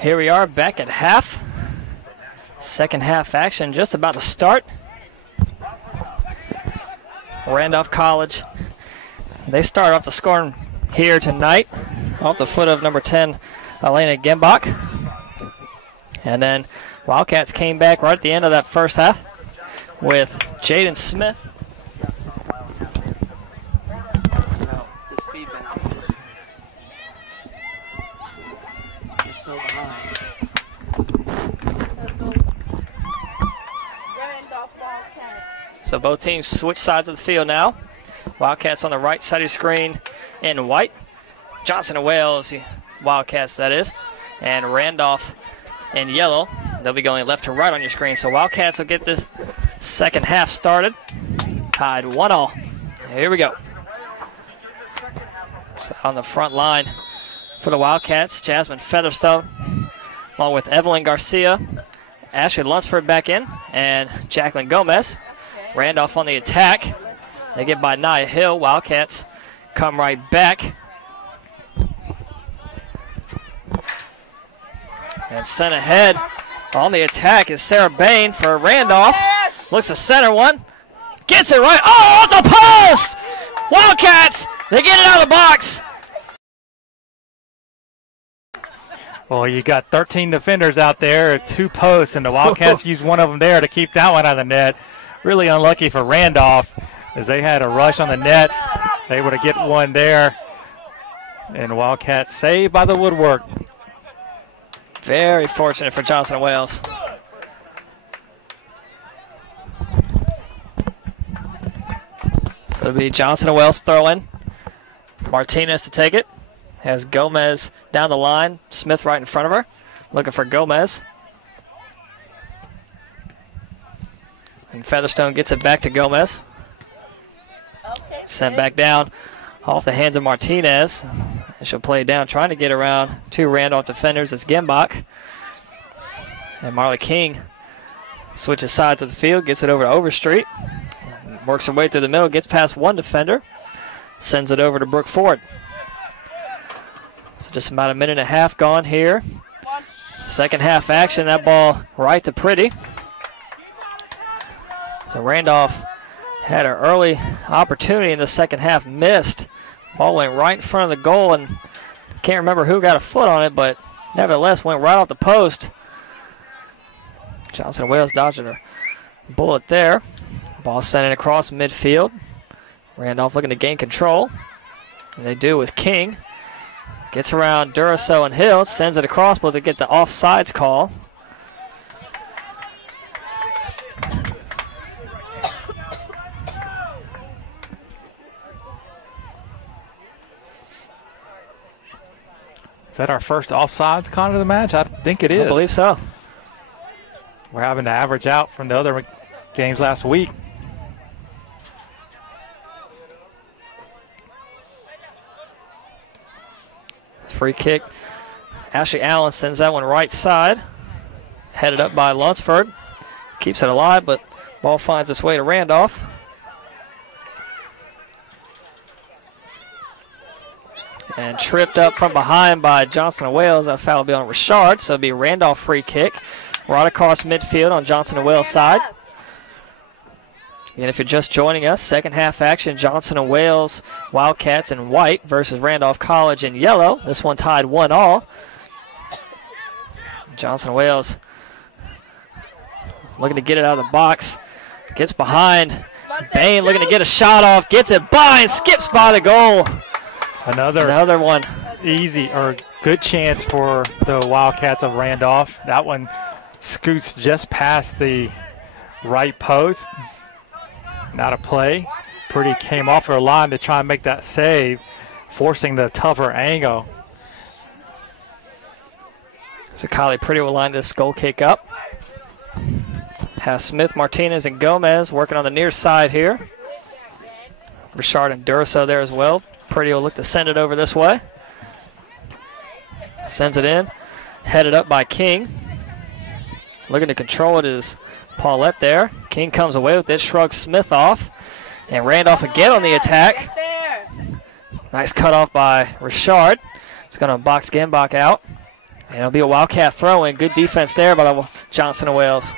here we are back at half. Second half action just about to start. Randolph College, they start off the scoring here tonight off the foot of number 10, Elena Gimbach. And then Wildcats came back right at the end of that first half with Jaden Smith. So behind. So both teams switch sides of the field now. Wildcats on the right side of the screen in white. Johnson and Wales, Wildcats that is. And Randolph in yellow. They'll be going left to right on your screen. So Wildcats will get this second half started. Tied 1-all. Here we go. So on the front line for the Wildcats, Jasmine Featherstone, along with Evelyn Garcia, Ashley Lunsford back in, and Jacqueline Gomez. Randolph on the attack. They get by Nia Hill. Wildcats come right back. And sent ahead on the attack is Sarah Bain for Randolph. Looks to center one. Gets it right. Oh, off the post! Wildcats, they get it out of the box. Well, you got 13 defenders out there, 2 posts, and the Wildcats used one of them there to keep that one out of the net. Really unlucky for Randolph as they had a rush on the net. They able to get one there. And Wildcats saved by the woodwork. Very fortunate for Johnson and Wales. So it'll be Johnson and Wales throwing. Martinez to take it. Has Gomez down the line. Smith right in front of her. Looking for Gomez. And Featherstone gets it back to Gomez. Sent back down off the hands of Martinez. And she'll play it down, trying to get around 2 Randolph defenders. It's Gimbach. And Marley King switches sides of the field, gets it over to Overstreet. Works her way through the middle, gets past 1 defender. Sends it over to Brooke Ford. So just about a minute and a half gone here. Second half action, that ball right to Pretty. So Randolph had an early opportunity in the second half, missed. Ball went right in front of the goal, and can't remember who got a foot on it, but nevertheless went right off the post. Johnson and Wales dodging her bullet there. Ball sent in across midfield. Randolph looking to gain control, and they do with King. Gets around Duraso and Hill, sends it across, but they get the offsides call. Is that our first offsides call of the match? I think it is. I believe so. We're having to average out from the other games last week. Free kick. Ashley Allen sends that one right side. Headed up by Lunsford. Keeps it alive, but ball finds its way to Randolph. And tripped up from behind by Johnson and Wales. That foul will be on Richard, so it'll be Randolph free kick. Right across midfield on Johnson and Wales' side. And if you're just joining us, second half action, Johnson and Wales Wildcats in white versus Randolph College in yellow. This one tied 1-all. Johnson and Wales looking to get it out of the box. Gets behind. Bain looking to get a shot off. Gets it by and skips by the goal. Another one. Easy or good chance for the Wildcats of Randolph. That one scoots just past the right post. Not a play. Pretty came off her line to try and make that save, forcing the tougher angle. So Kylie Pretty will line this goal kick up. Has Smith, Martinez, and Gomez working on the near side here. Richard and Durso there as well. Pretty will look to send it over this way. Sends it in. Headed up by King. Looking to control it is Paulette there. King comes away with it, shrugs Smith off. And Randolph again on the attack. Nice cutoff by Richard. It's going to box Gambach out. And it'll be a Wildcat throw-in. Good defense there by Johnson and Wales.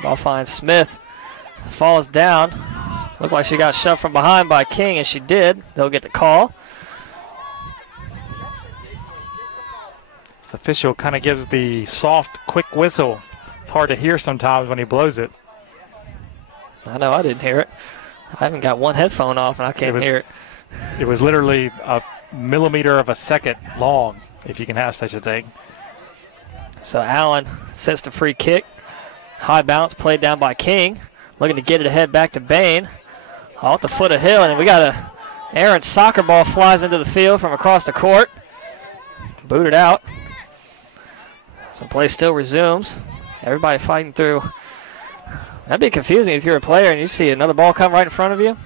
Ball finds Smith. Falls down. Looked like she got shoved from behind by King, and she did. They'll get the call. This official kind of gives the soft, quick whistle. It's hard to hear sometimes when he blows it. I know, I didn't hear it. I haven't got one headphone off, and I can't hear it. It was literally a millimeter of a second long, if you can have such a thing. So Allen sets the free kick. High bounce played down by King. Looking to get it ahead back to Bain. Off the foot of Hill, and we got a errant soccer ball flies into the field from across the court. Booted out. So play still resumes. Everybody fighting through. That'd be confusing if you're a player and you see another ball come right in front of you.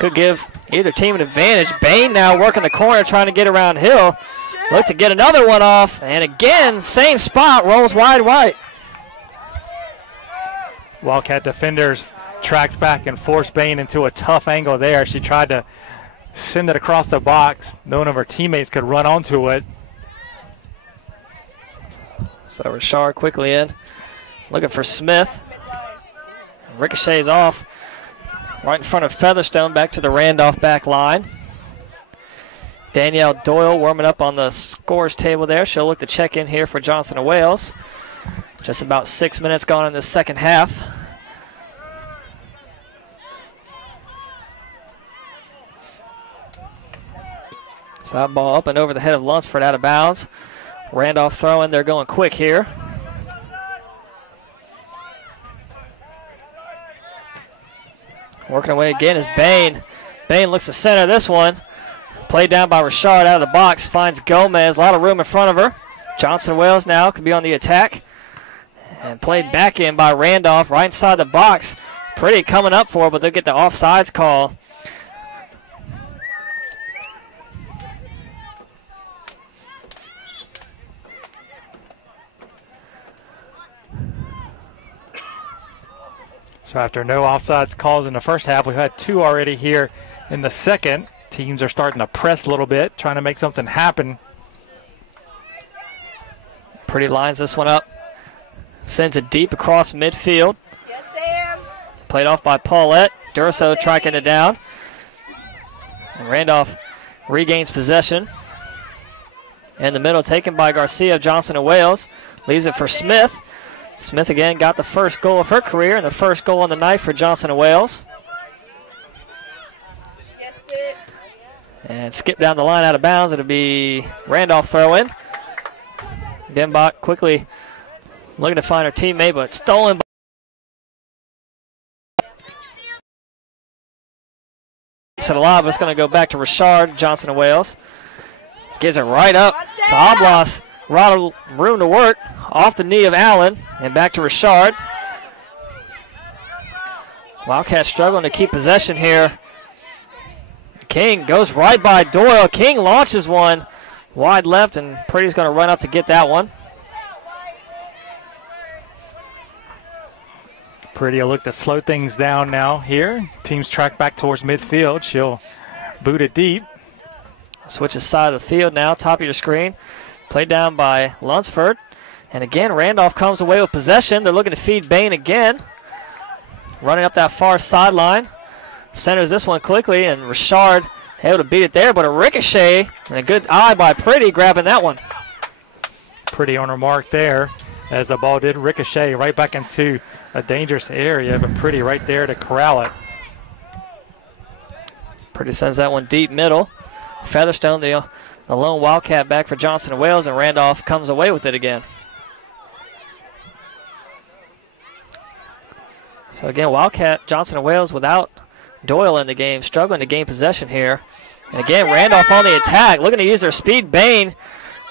Could give either team an advantage. Bain now working the corner trying to get around Hill. Look to get another one off. And again, same spot, rolls wide right. Wildcat defenders tracked back and forced Bain into a tough angle there. She tried to send it across the box. None of her teammates could run onto it. So Richard quickly in. Looking for Smith. Ricochets off. Right in front of Featherstone, back to the Randolph back line. Danielle Doyle warming up on the scores table there. She'll look to check in here for Johnson and Wales. Just about 6 minutes gone in the second half. So that ball up and over the head of Lunsford out of bounds. Randolph throwing, they're going quick here. Working away again is Bain. Bain looks to center this one. Played down by Richard out of the box. Finds Gomez. A lot of room in front of her. Johnson Wales now could be on the attack. And played back in by Randolph right inside the box. Pretty coming up for her, but they'll get the offsides call. So after no offsides calls in the first half, we've had two already here in the second. Teams are starting to press a little bit, trying to make something happen. Pretty lines this one up. Sends it deep across midfield. Yes, Sam. Played off by Paulette. Durso tracking it down. And Randolph regains possession. In the middle, taken by Garcia, Johnson and Wales. Leaves it for Smith. Smith again got the first goal of her career and the first goal on the night for Johnson and Wales. Yes, it. And skip down the line out of bounds. It'll be Randolph throw-in. Denbach quickly looking to find her teammate, but stolen by to the lob. It's going to go back to Richard, Johnson and Wales. Gives it right up to Oblas. A lot of room to work. Off the knee of Allen and back to Richard. Wildcats struggling to keep possession here. King goes right by Doyle. King launches one wide left, and Pretty's going to run up to get that one. Pretty will look to slow things down now here. Teams track back towards midfield. She'll boot it deep. Switches side of the field now, top of your screen. Played down by Lunsford. And again, Randolph comes away with possession. They're looking to feed Bain again. Running up that far sideline. Centers this one quickly, and Richard able to beat it there, but a ricochet and a good eye by Pretty grabbing that one. Pretty on her mark there as the ball did ricochet right back into a dangerous area, but Pretty right there to corral it. Pretty sends that one deep middle. Featherstone, the lone Wildcat back for Johnson and Wales, and Randolph comes away with it again. So again, Wildcat, Johnson and Wales without Doyle in the game, struggling to gain possession here. And again, Randolph on the attack, looking to use their speed. Bain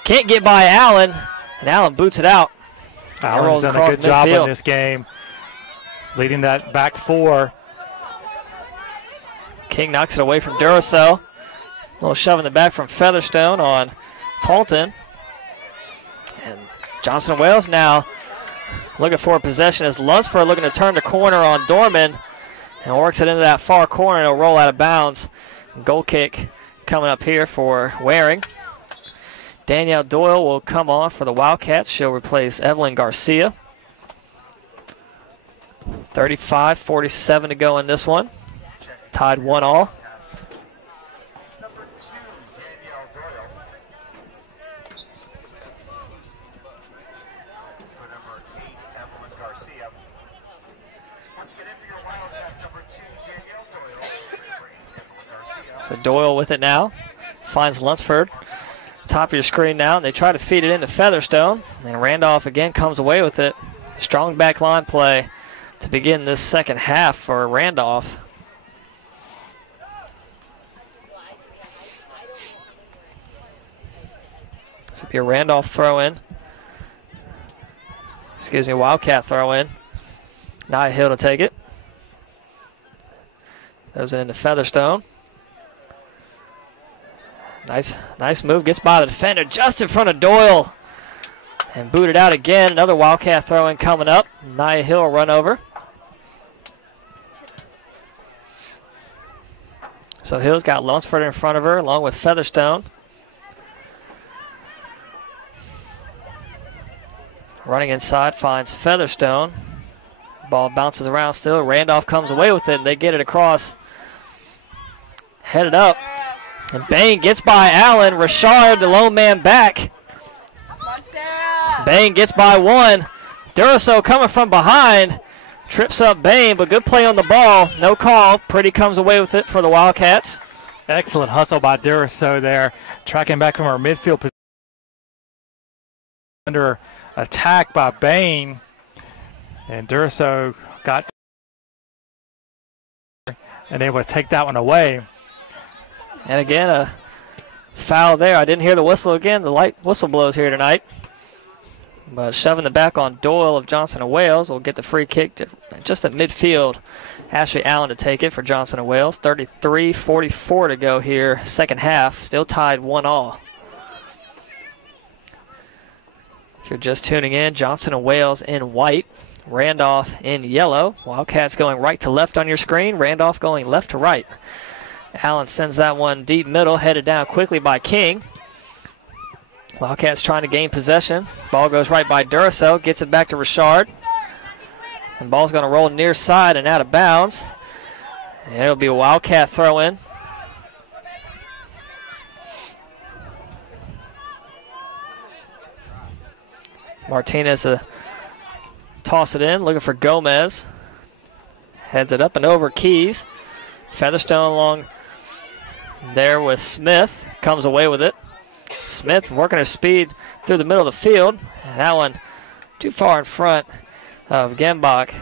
can't get by Allen, and Allen boots it out. Allen's done a good job in this game, leading that back four. King knocks it away from Duracell. A little shove in the back from Featherstone on Talton. And Johnson Wales now looking for a possession as Lunsford looking to turn the corner on Dorman and works it into that far corner and it'll roll out of bounds. Goal kick coming up here for Waring. Danielle Doyle will come on for the Wildcats. She'll replace Evelyn Garcia. 35-47 to go in this one. Tied 1-1. So Doyle with it now. Finds Lunsford. Top of your screen now. And they try to feed it into Featherstone. And Randolph again comes away with it. Strong back line play to begin this second half for Randolph. This will be a Randolph throw-in. Excuse me, Wildcat throw-in. Nia Hill to take it. Throws it into Featherstone. Nice move. Gets by the defender just in front of Doyle. And booted out again. Another Wildcat throw-in coming up. Nia Hill will run over. So Hill's got Lunsford in front of her along with Featherstone. Running inside finds Featherstone. Ball bounces around still. Randolph comes away with it and they get it across. Headed up. And Bain gets by Allen. Richard, the lone man, back. Bain gets by one. Duracell coming from behind. Trips up Bain, but good play on the ball. No call. Pretty comes away with it for the Wildcats. Excellent hustle by Duracell there. Tracking back from our midfield position. Under attack by Bain. And Duracell got and able to take that one away. And again, a foul there. I didn't hear the whistle again. The light whistle blows here tonight. But shoving the back on Doyle of Johnson & Wales will get the free kick just at midfield. Ashley Allen to take it for Johnson & Wales. 33-44 to go here, second half. Still tied 1-1. If you're just tuning in, Johnson & Wales in white. Randolph in yellow. Wildcats going right to left on your screen. Randolph going left to right. Allen sends that one deep middle, headed down quickly by King. Wildcats trying to gain possession. Ball goes right by Duracell, gets it back to Richard. And ball's going to roll near side and out of bounds. And it'll be a Wildcat throw in. Martinez toss it in, looking for Gomez. Heads it up and over Keys. Featherstone along there with Smith. Comes away with it. Smith working her speed through the middle of the field. And that one too far in front of Gembach.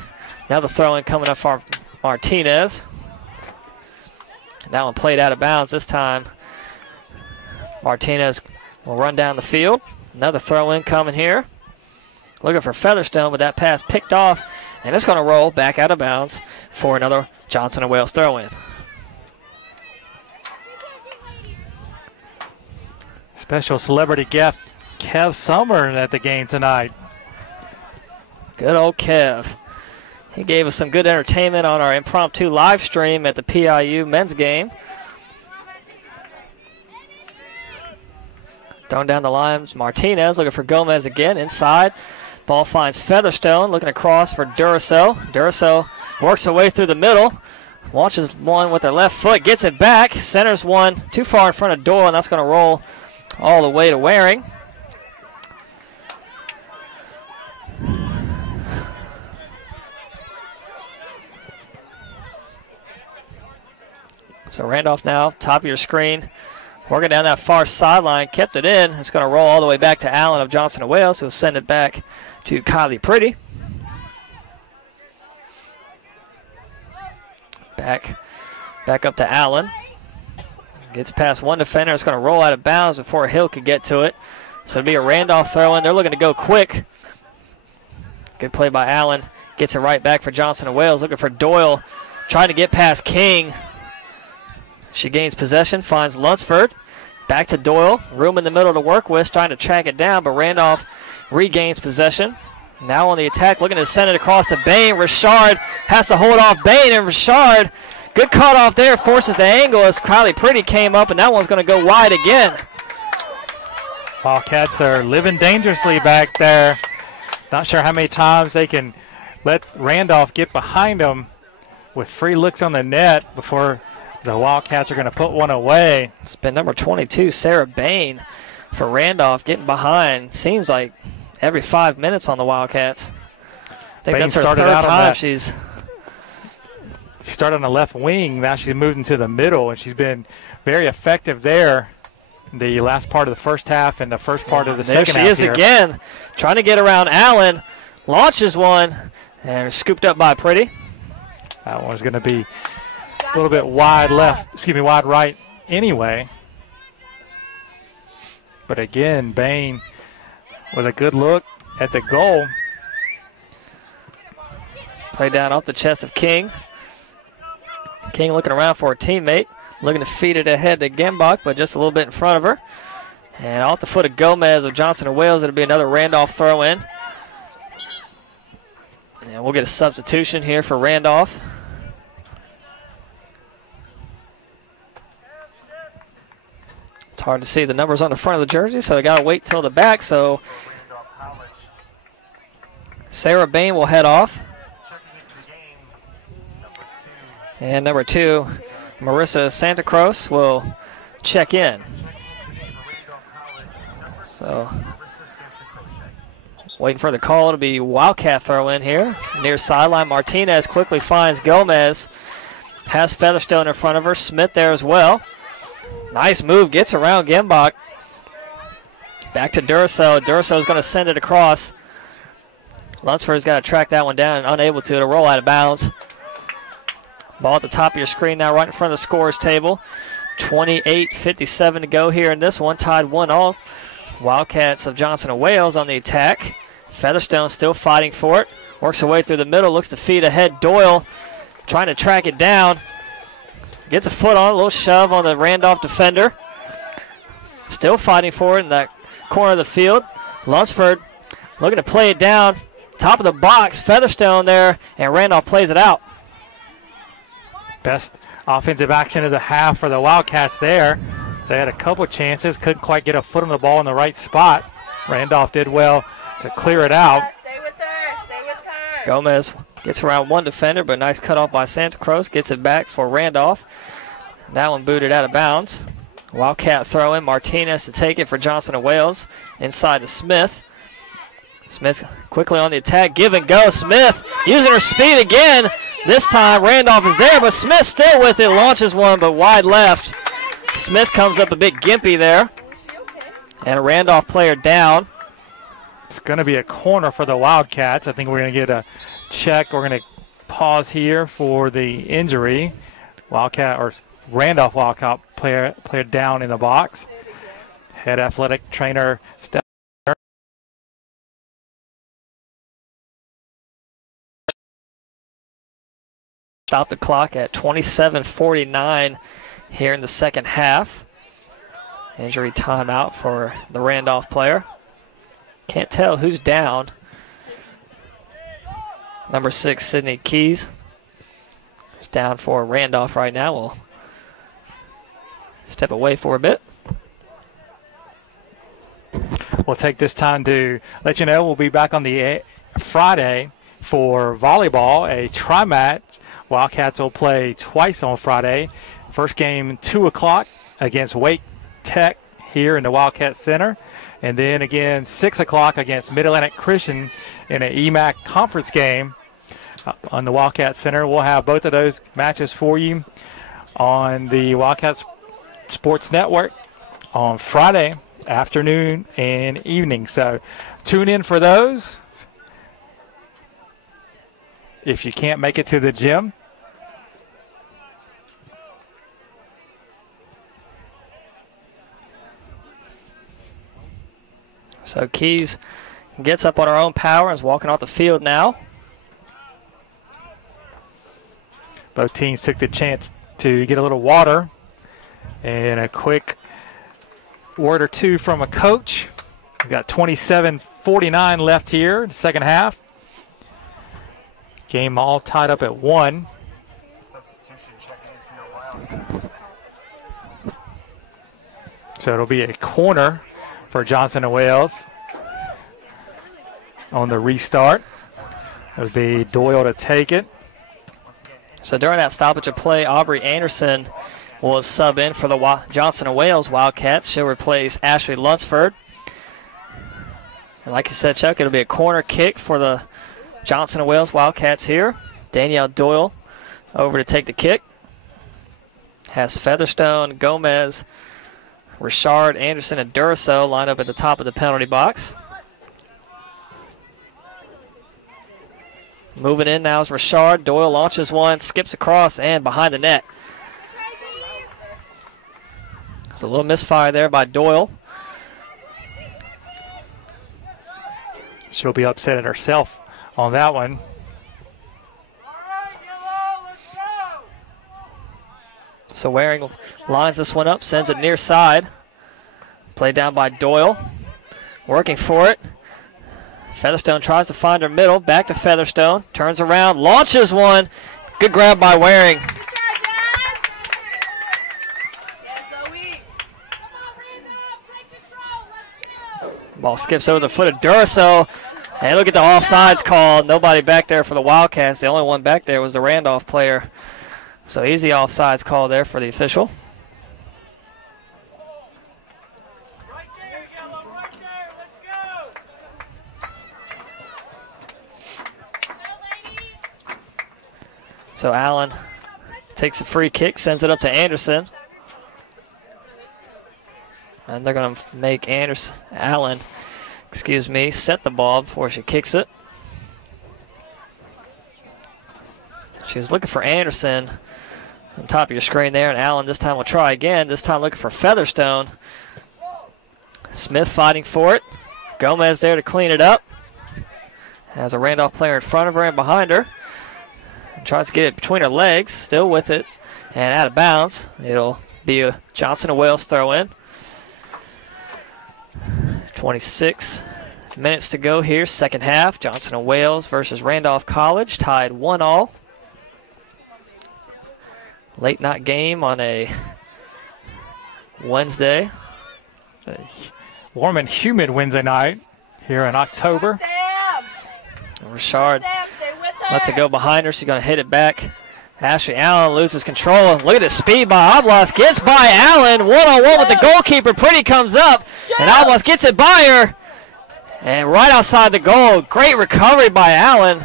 Now the throw-in coming up for Martinez. And that one played out of bounds this time. Martinez will run down the field. Another throw-in coming here. Looking for Featherstone, but that pass picked off. And it's going to roll back out of bounds for another Johnson & Wales throw-in. Special celebrity guest, Kev Summer, at the game tonight. Good old Kev. He gave us some good entertainment on our impromptu live stream at the PIU men's game. Thrown down the line, Martinez looking for Gomez again, inside. Ball finds Featherstone, looking across for Duracell. Duracell works her way through the middle. Launches one with her left foot, gets it back. Centers one too far in front of Doyle, and that's going to roll all the way to Waring. So Randolph now, top of your screen. Working down that far sideline, kept it in. It's going to roll all the way back to Allen of Johnson & Wales, who'll send it back to Kylie Pretty. Back Back up to Allen. Gets past one defender. It's going to roll out of bounds before Hill could get to it. So it'll be a Randolph throw in. They're looking to go quick. Good play by Allen. Gets it right back for Johnson and Wales. Looking for Doyle. Trying to get past King. She gains possession. Finds Lunsford. Back to Doyle. Room in the middle to work with. Trying to track it down. But Randolph regains possession. Now on the attack. Looking to send it across to Bain. Richard has to hold off Bain. And Richard, good cut off there. Forces the angle as Kylie Pretty came up. And that one's going to go wide again. Wildcats are living dangerously back there. Not sure how many times they can let Randolph get behind them with free looks on the net before the Wildcats are going to put one away. It's been number 22, Sarah Bain, for Randolph getting behind. Seems like every 5 minutes on the Wildcats. I think that's her third time she started on the left wing. Now she's moved into the middle, and she's been very effective there. The last part of the first half and the first part of the second half. There she is again, trying to get around Allen. Launches one and scooped up by Pretty. That one's going to be a little bit wide left, wide right anyway. But again, Bain with a good look at the goal. Play down off the chest of King. King looking around for a teammate. Looking to feed it ahead to Gembach, but just a little bit in front of her. And off the foot of Gomez of Johnson and Wales, it'll be another Randolph throw in. And we'll get a substitution here for Randolph. It's hard to see the numbers on the front of the jersey, so they got to wait till the back. So Sarah Bain will head off. And number 2, Marissa Santa Cruz will check in. So, waiting for the call. It'll be Wildcat throw in here. Near sideline, Martinez quickly finds Gomez. Has Featherstone in front of her. Smith there as well. Nice move. Gets around Gembach. Back to Durso. Durso's going to send it across. Lunsford's got to track that one down and unable to. It'll roll out of bounds. Ball at the top of your screen now, right in front of the scorers table. 28:57 to go here in this one. Tied 1-all. Wildcats of Johnson and Wales on the attack. Featherstone still fighting for it. Works her way through the middle. Looks to feed ahead. Doyle trying to track it down. Gets a foot on. A little shove on the Randolph defender. Still fighting for it in that corner of the field. Lunsford looking to play it down. Top of the box. Featherstone there. And Randolph plays it out. Best offensive action of the half for the Wildcats there. They had a couple chances, couldn't quite get a foot on the ball in the right spot. Randolph did well to clear it out. Stay with her. Stay with her. Gomez gets around one defender, but nice cut off by Santa Cruz. Gets it back for Randolph. That one booted out of bounds. Wildcat throw in. Martinez to take it for Johnson and Wales. Inside to Smith. Smith quickly on the attack. Give and go. Smith using her speed again. This time Randolph is there, but Smith still with it. Launches one, but wide left. Smith comes up a bit gimpy there. And a Randolph player down. It's going to be a corner for the Wildcats. I think we're going to get a check. We're going to pause here for the injury. Randolph Wildcat player down in the box. Head athletic trainer Steph. Stop the clock at 27:49 here in the second half. Injury timeout for the Randolph player. Can't tell who's down. Number 6, Sydney Keys, is down for Randolph right now. We'll step away for a bit. We'll take this time to let you know we'll be back on the Friday for volleyball, a tri-match. Wildcats will play twice on Friday. First game 2 o'clock against Wake Tech here in the Wildcat Center. And then again 6 o'clock against Mid-Atlantic Christian in an EMAC conference game on the Wildcat Center. We'll have both of those matches for you on the Wildcat Sports Network on Friday afternoon and evening. So tune in for those. If you can't make it to the gym, So Keys gets up on her own power and is walking off the field now. Both teams took the chance to get a little water and a quick word or two from a coach. We've got 27:49 left here in the second half. Game all tied up at 1. Substitution checking for your Wildcats. So it'll be a corner for Johnson and Wales on the restart. It'll be Doyle to take it. So during that stoppage of play, Aubrey Anderson will sub in for the Johnson and Wales Wildcats. She'll replace Ashley Lunsford. And like you said, Chuck, it'll be a corner kick for the Johnson and Wales Wildcats here. Danielle Doyle over to take the kick. Has Featherstone, Gomez, Richard, Anderson, and Duraso lined up at the top of the penalty box. Moving in now is Richard. Doyle launches one, skips across, and behind the net. It's a little misfire there by Doyle. She'll be upset at herself on that one. So Waring lines this one up, sends it near side. Played down by Doyle. Working for it. Featherstone tries to find her middle. Back to Featherstone. Turns around. Launches one. Good grab by Waring. Ball skips over the foot of Duraso. And look at the offsides call. Nobody back there for the Wildcats. The only one back there was the Randolph player. So easy offsides call there for the official. So Allen takes a free kick, sends it up to Anderson. And they're going to make Allen, set the ball before she kicks it. She was looking for Anderson on top of your screen there, and Allen this time will try again, this time looking for Featherstone. Smith fighting for it. Gomez there to clean it up. Has a Randolph player in front of her and behind her. And tries to get it between her legs, still with it, and out of bounds. It'll be a Johnson and Wales throw in. 26 minutes to go here, second half. Johnson and Wales versus Randolph College, tied 1-1. Late night game on a Wednesday. A warm and humid Wednesday night here in October. Richard lets it go behind her. She's going to hit it back. Ashley Allen loses control. Look at the speed by Oblas. Gets by Allen. One-on-one with the goalkeeper. Pretty comes up. And Oblas gets it by her. And right outside the goal. Great recovery by Allen.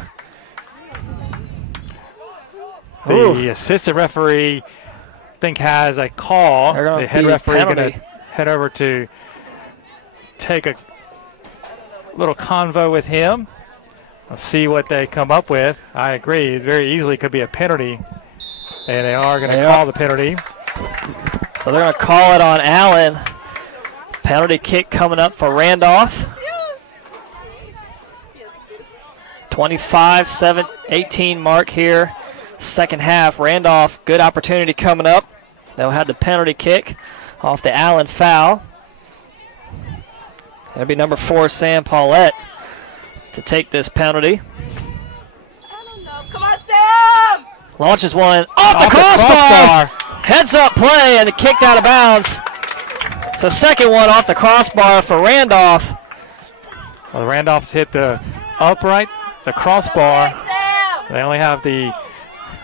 The assistant referee, I think, has a call. The head referee is going to head over to take a little convo with him. Let's see what they come up with. I agree. It very easily could be a penalty. And they are going to call the penalty. So they're going to call it on Allen. Penalty kick coming up for Randolph. 25-18 mark here. Second half. Randolph, good opportunity coming up. They'll have the penalty kick off the Allen foul. It'll be number 4, Sam Paulette, to take this penalty. Come on, Sam! Launches one off the crossbar. Heads up play and kicked out of bounds. So second one off the crossbar for Randolph. Well, the Randolphs hit the upright, the crossbar. They only have the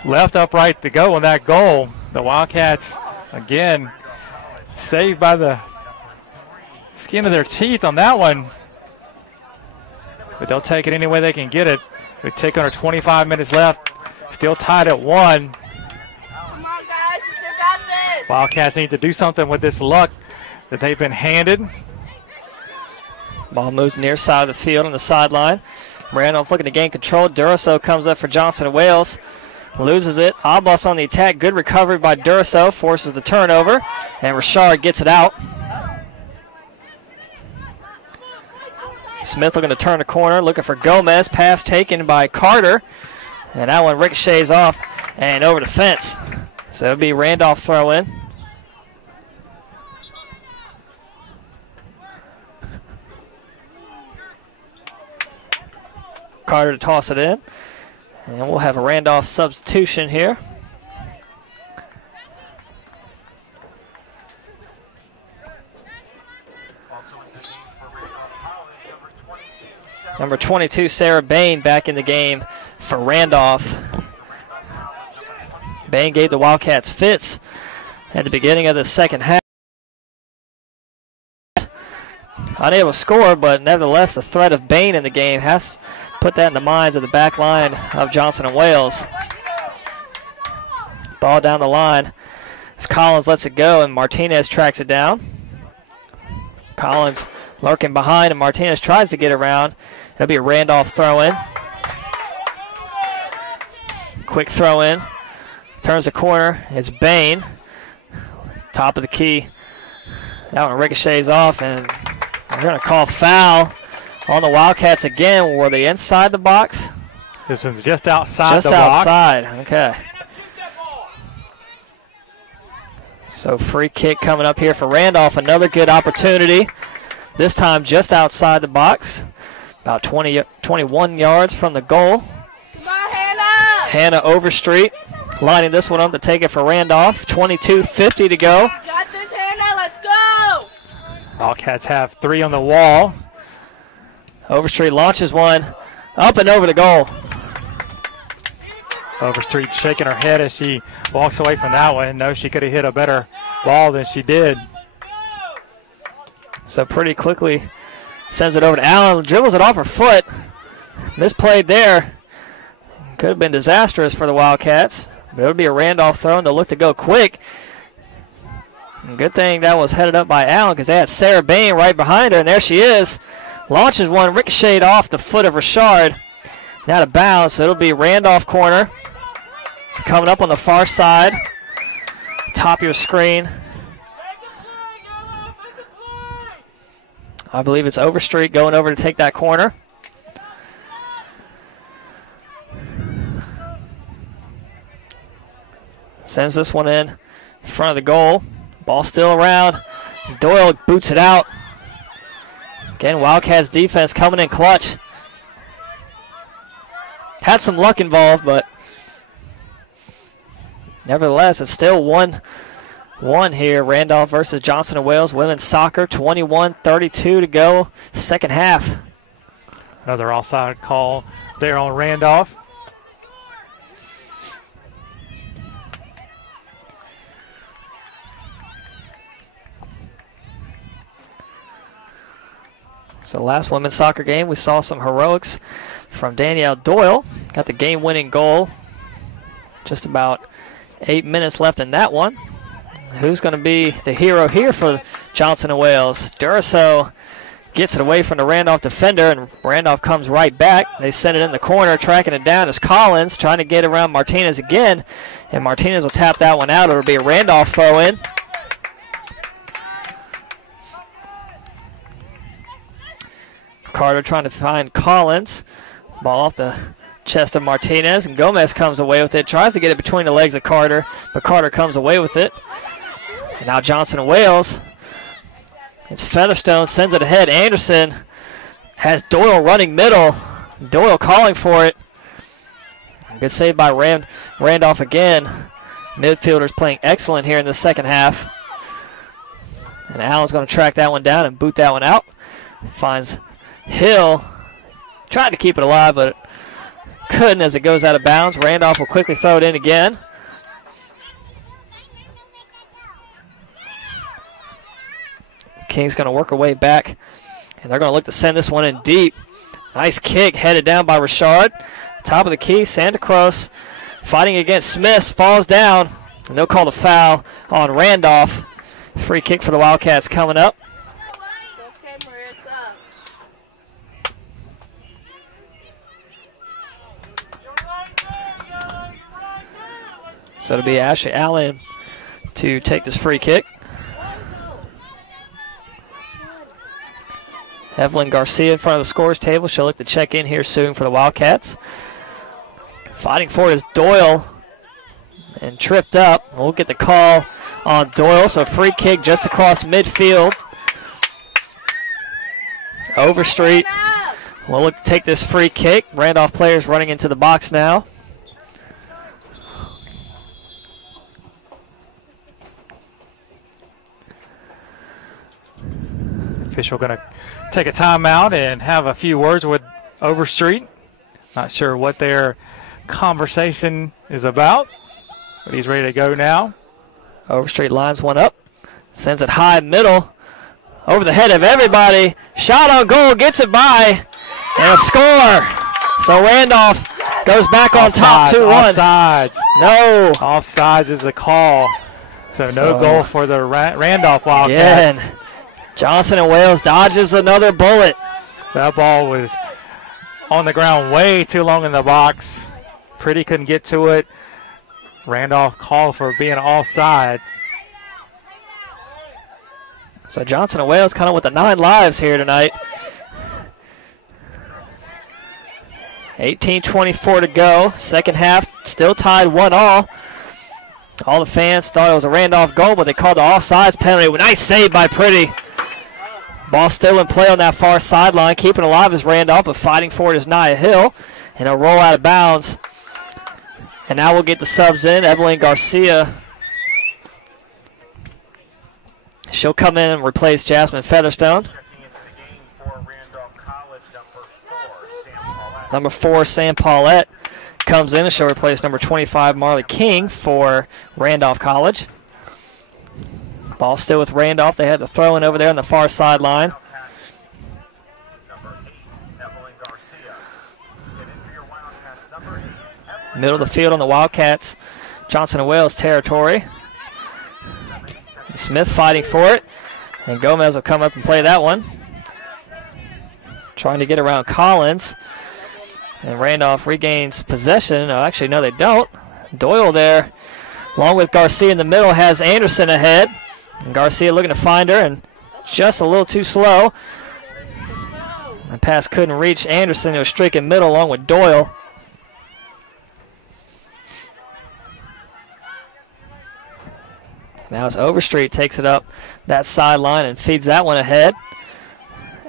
left upright to go on that goal. The Wildcats, again, saved by the skin of their teeth on that one. But they'll take it any way they can get it. We take under 25 minutes left. Still tied at 1. Come on, guys. You still got this. Wildcats need to do something with this luck that they've been handed. Ball moves near side of the field on the sideline. Randolph looking to gain control. Duraso comes up for Johnson and Wales. Loses it. Oblas on the attack. Good recovery by Duraso. Forces the turnover. And Richard gets it out. Smith looking to turn the corner, looking for Gomez. Pass taken by Carter. And that one ricochets off and over the fence. So it'll be Randolph throw in. Carter to toss it in. And we'll have a Randolph substitution here. Number 22, Sarah Bain, back in the game for Randolph. Bain gave the Wildcats fits at the beginning of the second half. Unable to score, but nevertheless, the threat of Bain in the game has put that in the minds of the back line of Johnson and Wales. Ball down the line as Collins lets it go, and Martinez tracks it down. Collins lurking behind, and Martinez tries to get around. It'll be a Randolph throw-in. Quick throw-in. Turns the corner. It's Bain. Top of the key. That one ricochets off, and we're going to call foul on the Wildcats again. Were they inside the box? This one's just outside just the box. Just outside. Okay. So free kick coming up here for Randolph. Another good opportunity. This time just outside the box. About 21 yards from the goal. Come on, Hannah! Hannah Overstreet lining this one up to take it for Randolph. 22:50 to go. Got this, Hannah. Let's go! Wildcats have 3 on the wall. Overstreet launches one up and over the goal. Overstreet shaking her head as she walks away from that one. No, she could have hit a better ball than she did. So pretty quickly sends it over to Allen. Dribbles it off her foot. Misplayed there. Could have been disastrous for the Wildcats. But it would be a Randolph throw, and they'll look to go quick. And good thing that was headed up by Allen because they had Sarah Bain right behind her, and there she is. Launches one, ricocheted off the foot of Richard. Now out of bounds, so it'll be Randolph corner. Coming up on the far side. Top of your screen. I believe it's Overstreet going over to take that corner. Sends this one in front of the goal. Ball still around. Doyle boots it out. Again, Wildcats defense coming in clutch. Had some luck involved, but nevertheless, it's still 1-1 here. Randolph versus Johnson and Wales women's soccer. 21:32 to go, second half. Another offside call there on Randolph. So last women's soccer game, we saw some heroics from Danielle Doyle. Got the game-winning goal. Just about 8 minutes left in that one. Who's going to be the hero here for Johnson and Wales? Duraso gets it away from the Randolph defender, and Randolph comes right back. They send it in the corner, tracking it down as Collins, trying to get around Martinez again, and Martinez will tap that one out. It'll be a Randolph throw-in. Carter trying to find Collins. Ball off the chest of Martinez, and Gomez comes away with it. Tries to get it between the legs of Carter, but Carter comes away with it. And now Johnson and Wales. It's Featherstone, sends it ahead. Anderson has Doyle running middle. Doyle calling for it. Good save by Randolph again. Midfielders playing excellent here in the second half. And Allen's going to track that one down and boot that one out. Finds Hill. Tried to keep it alive, but couldn't as it goes out of bounds. Randolph will quickly throw it in again. King's going to work her way back, and they're going to look to send this one in deep. Nice kick headed down by Richard. Top of the key, Santa Cruz fighting against Smith, falls down, and they'll call the foul on Randolph. Free kick for the Wildcats coming up. So it'll be Ashley Allen to take this free kick. Evelyn Garcia in front of the scores table. She'll look to check in here soon for the Wildcats. Fighting for it is Doyle and tripped up. We'll get the call on Doyle, so free kick just across midfield. Overstreet will look to take this free kick. Randolph players running into the box now. Official going to take a timeout and have a few words with Overstreet. Not sure what their conversation is about, but he's ready to go now. Overstreet lines one up, sends it high middle, over the head of everybody. Shot on goal, gets it by, and a score. So Randolph goes back on top 2-1. Offsides. No. Offsides is the call. So no goal for the Randolph Wildcats. Again, Johnson and Wales dodges another bullet. That ball was on the ground way too long in the box. Pretty couldn't get to it. Randolph called for being offside. So Johnson and Wales kind of with the 9 lives here tonight. 18:24 to go. Second half still tied 1-1. All the fans thought it was a Randolph goal, but they called the offsides penalty. Nice save by Pretty. Ball still in play on that far sideline. Keeping alive is Randolph, but fighting for it is Nia Hill. And a roll out of bounds. And now we'll get the subs in. Evelyn Garcia. She'll come in and replace Jasmine Featherstone. Number 4, Sam Paulette comes in and she'll replace number 25, Marley King, for Randolph College. Ball still with Randolph. They had the throw in over there on the far sideline. Middle of the field on the Wildcats, Johnson and Wales territory. Smith fighting for it, and Gomez will come up and play that one. Trying to get around Collins, and Randolph regains possession. Oh, actually, no, they don't. Doyle there, along with Garcia in the middle, has Anderson ahead. And Garcia looking to find her, and just a little too slow. The pass couldn't reach Anderson, who was streaking middle along with Doyle. Now it's Overstreet takes it up that sideline and feeds that one ahead.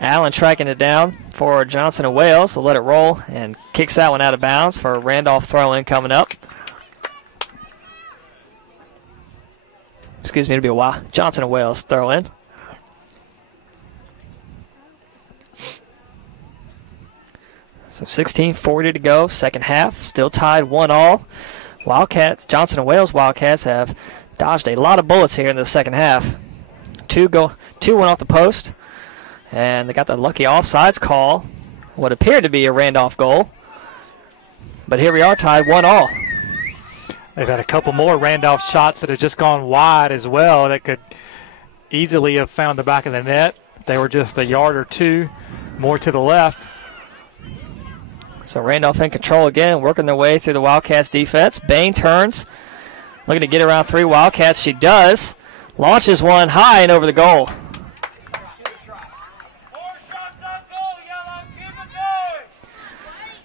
Allen tracking it down for Johnson and Wales. Will let it roll and kicks that one out of bounds for a Randolph throw-in coming up. Excuse me, it'll be a while. Johnson and Wales throw-in. So 16:40 to go, second half. Still tied 1-1. Wildcats, Johnson and Wales Wildcats have dodged a lot of bullets here in the second half. Two went off the post, and they got the lucky offsides call. What appeared to be a Randolph goal. But here we are tied 1-1. They've had a couple more Randolph shots that have just gone wide as well that could easily have found the back of the net. They were just a yard or two more to the left. So Randolph in control again, working their way through the Wildcats defense. Bain turns, looking to get around 3 Wildcats. She does. Launches one high and over the goal.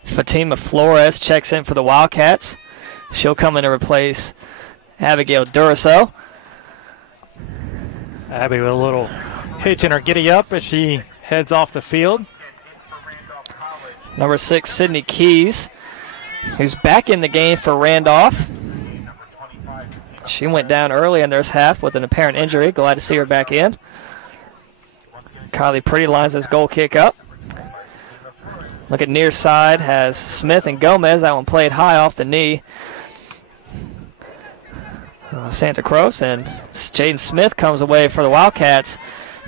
Fatima Flores checks in for the Wildcats. She'll come in to replace Abigail Duraso. Abby with a little hitch in her giddy up as she heads off the field. Number 6, Sydney Keys, who's back in the game for Randolph. She went down early in this half with an apparent injury. Glad to see her back in. Kylie Pretty lines this goal kick up. Look at near side, has Smith and Gomez. That one played high off the knee. Santa Cruz, and Jaden Smith comes away for the Wildcats.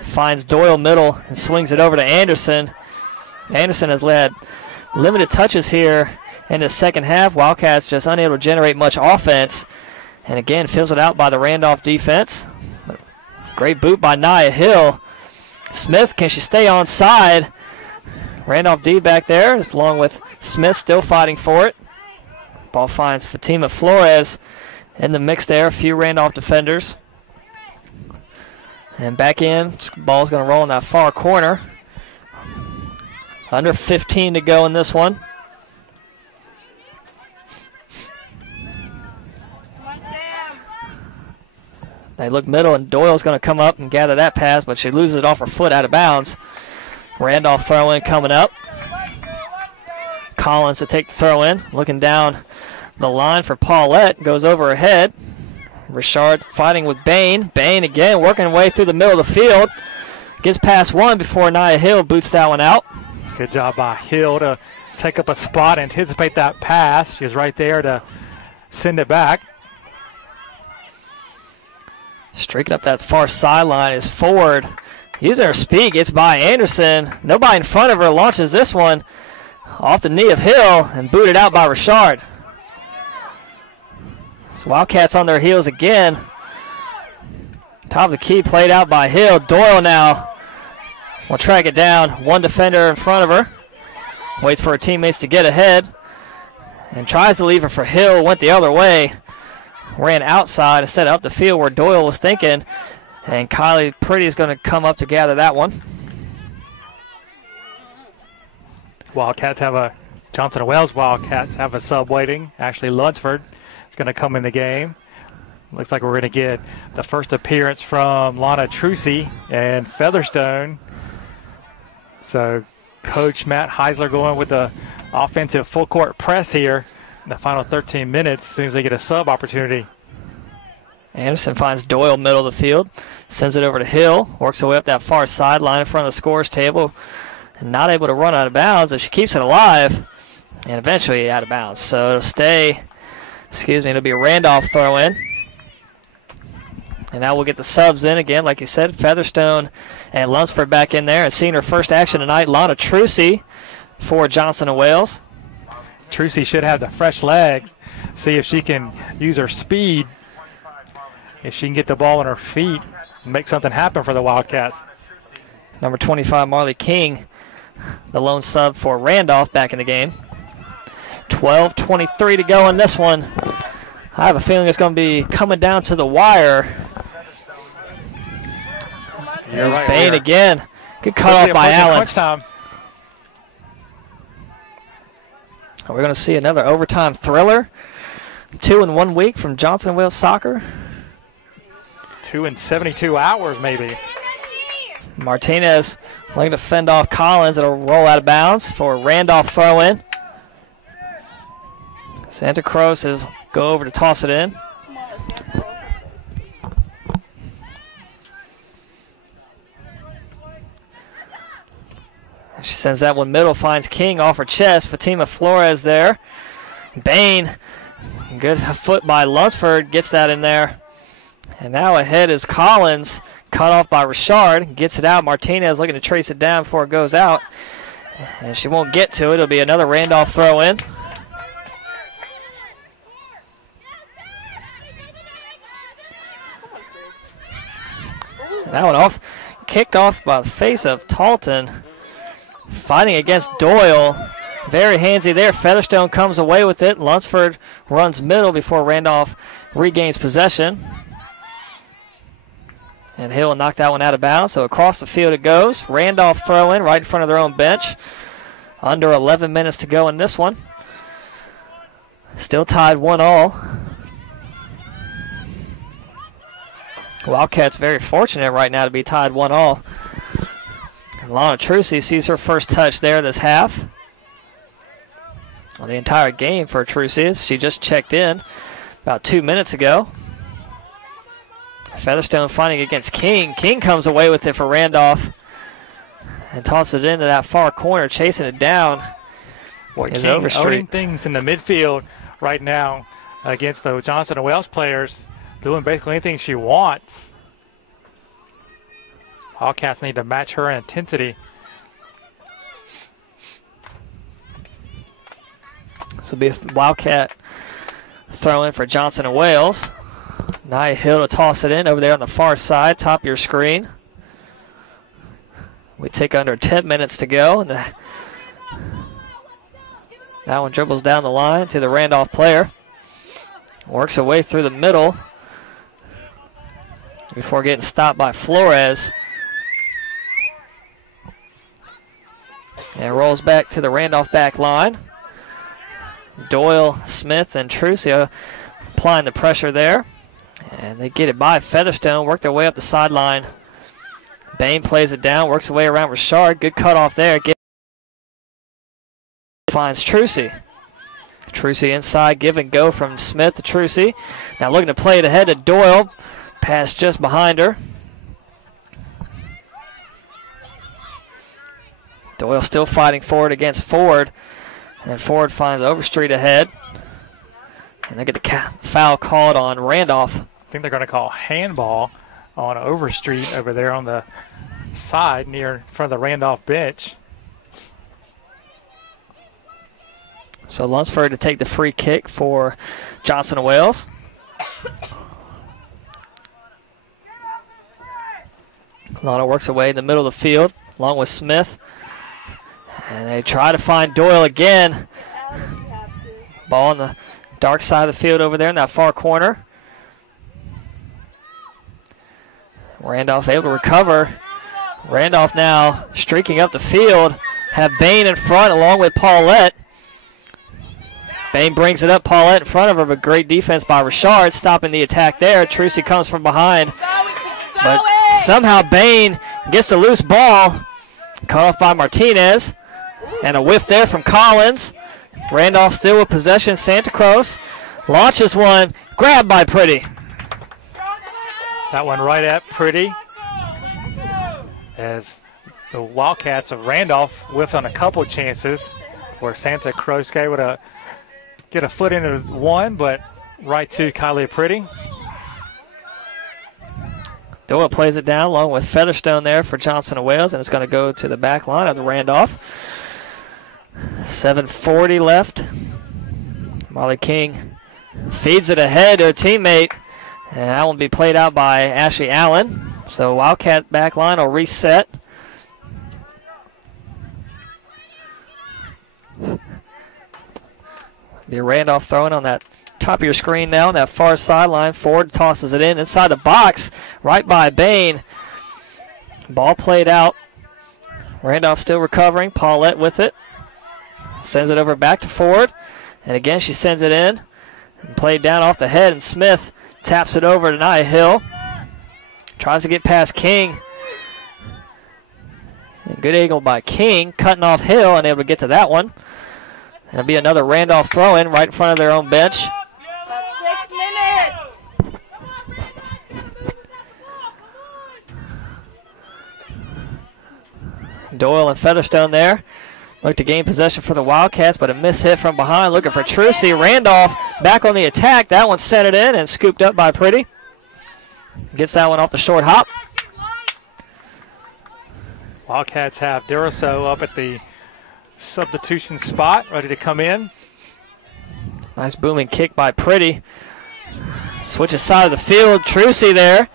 Finds Doyle middle and swings it over to Anderson. Anderson has led limited touches here in the second half. Wildcats just unable to generate much offense. And again, fills it out by the Randolph defense. Great boot by Nia Hill. Smith, can she stay on side? Randolph D back there, along with Smith still fighting for it. Ball finds Fatima Flores in the mix there. A few Randolph defenders. And back in, ball's going to roll in that far corner. Under 15 to go in this one. Come on, Sam. They look middle, and Doyle's going to come up and gather that pass, but she loses it off her foot out of bounds. Randolph throw in coming up. Collins to take the throw in. Looking down the line for Paulette. Goes over her head. Richard fighting with Bain. Bain again working her way through the middle of the field. Gets past one before Nia Hill boots that one out. Good job by Hill to take up a spot, anticipate that pass. She was right there to send it back. Streaking up that far sideline is Ford. Using her speed, gets by Anderson. Nobody in front of her, launches this one off the knee of Hill and booted out by Richard. So Wildcats on their heels again. Top of the key played out by Hill. Doyle now will track it down. One defender in front of her. Waits for her teammates to get ahead and tries to leave it for Hill. Went the other way. Ran outside instead of up the field where Doyle was thinking. And Kylie Pretty is going to come up to gather that one. Wildcats have a Johnson & Wales Wildcats have a sub waiting. Ashley Lunsford is going to come in the game. Looks like we're going to get the first appearance from Lana Trucy and Featherstone. So Coach Matt Heisler going with the offensive full court press here in the final 13 minutes as soon as they get a sub opportunity. Anderson finds Doyle middle of the field, sends it over to Hill, works her way up that far sideline in front of the scorer's table, and not able to run out of bounds as she keeps it alive, and eventually out of bounds. So it'll stay, it'll be a Randolph throw in. And now we'll get the subs in again, like you said, Featherstone and Lunsford back in there. And seeing her first action tonight, Lana Trucy for Johnson & Wales. Trucy should have the fresh legs, see if she can use her speed. If she can get the ball on her feet and make something happen for the Wildcats. Number 25, Marley King, the lone sub for Randolph back in the game. 12:23 to go in this one. I have a feeling it's going to be coming down to the wire. Here's right, Bain again. Good cut off by Allen. Crunch time. We're going to see another overtime thriller. 2 in 1 week from Johnson & Wales Soccer. 2 in 72 hours, maybe. Martinez looking to fend off Collins. It'll roll out of bounds for Randolph throw in. Santa Cruz is go over to toss it in. She sends that one middle, finds King off her chest. Fatima Flores there. Bain, good foot by Lunsford, gets that in there. And now ahead is Collins, cut off by Richard, gets it out. Martinez looking to trace it down before it goes out. And she won't get to it. It'll be another Randolph throw in. And that one kicked off by the face of Talton. Fighting against Doyle. Very handsy there. Featherstone comes away with it. Lunsford runs middle before Randolph regains possession. And Hill knocked that one out of bounds. So across the field it goes. Randolph throw in right in front of their own bench. Under 11 minutes to go in this one. Still tied 1-1. Wildcats very fortunate right now to be tied 1-1. Lana Trucy sees her first touch there this half. Well, the entire game for Trucy. She just checked in about 2 minutes ago. Featherstone fighting against King. King comes away with it for Randolph and tosses it into that far corner, chasing it down. King owning things in the midfield right now against the Johnson & Wales players, doing basically anything she wants. Wildcats need to match her intensity. This will be a Wildcat throw in for Johnson & Wales. Nia Hill to toss it in over there on the far side, top of your screen. We take under 10 minutes to go. And that one dribbles down the line to the Randolph player. Works her way through the middle before getting stopped by Flores. And rolls back to the Randolph back line. Doyle, Smith, and Trucia applying the pressure there. And they get it by Featherstone, work their way up the sideline. Bain plays it down, works away around Richard. Good cutoff there. Finds Trucy. Trucy inside, give and go from Smith to Trucy. Now looking to play it ahead to Doyle. Pass just behind her. Doyle still fighting forward against Ford. And then Ford finds Overstreet ahead. And they get the foul called on Randolph. I think they're going to call handball on Overstreet over there on the side near in front of the Randolph bench. So Lunsford to take the free kick for Johnson & Wales. Lana works away in the middle of the field along with Smith. And they try to find Doyle again. Ball on the dark side of the field over there in that far corner. Randolph able to recover. Randolph now streaking up the field. Have Bain in front along with Paulette. Bain brings it up, Paulette in front of her, but great defense by Richard, stopping the attack there. Trucy comes from behind. But somehow Bain gets the loose ball. Cut off by Martinez. And a whiff there from Collins. Randolph still with possession. Santa Cruz launches one. Grabbed by Pretty. That one right at Pretty. As the Wildcats of Randolph whiffed on a couple chances where Santa Cruz able to get a foot into one, but right to Kylie Pretty. Doyle plays it down along with Featherstone there for Johnson & Wales, and it's going to go to the back line of the Randolph. 7:40 left. Molly King feeds it ahead to her teammate, and that will be played out by Ashley Allen. So Wildcat back line will reset. Be Randolph throwing on that top of your screen now on that far sideline. Ford tosses it in inside the box, right by Bain. Ball played out. Randolph still recovering. Paulette with it. Sends it over back to Ford. And again, she sends it in. And played down off the head, and Smith taps it over to Nia Hill. Tries to get past King. And good angle by King, cutting off Hill and able to get to that one. And it'll be another Randolph throw-in right in front of their own bench. About 6 minutes. Doyle and Featherstone there. Look to gain possession for the Wildcats, but a miss hit from behind. Looking for Trucy. Randolph back on the attack. That one sent it in and scooped up by Pretty. Gets that one off the short hop. Wildcats have Duraso up at the substitution spot, ready to come in. Nice booming kick by Pretty. Switches side of the field. Trucy there.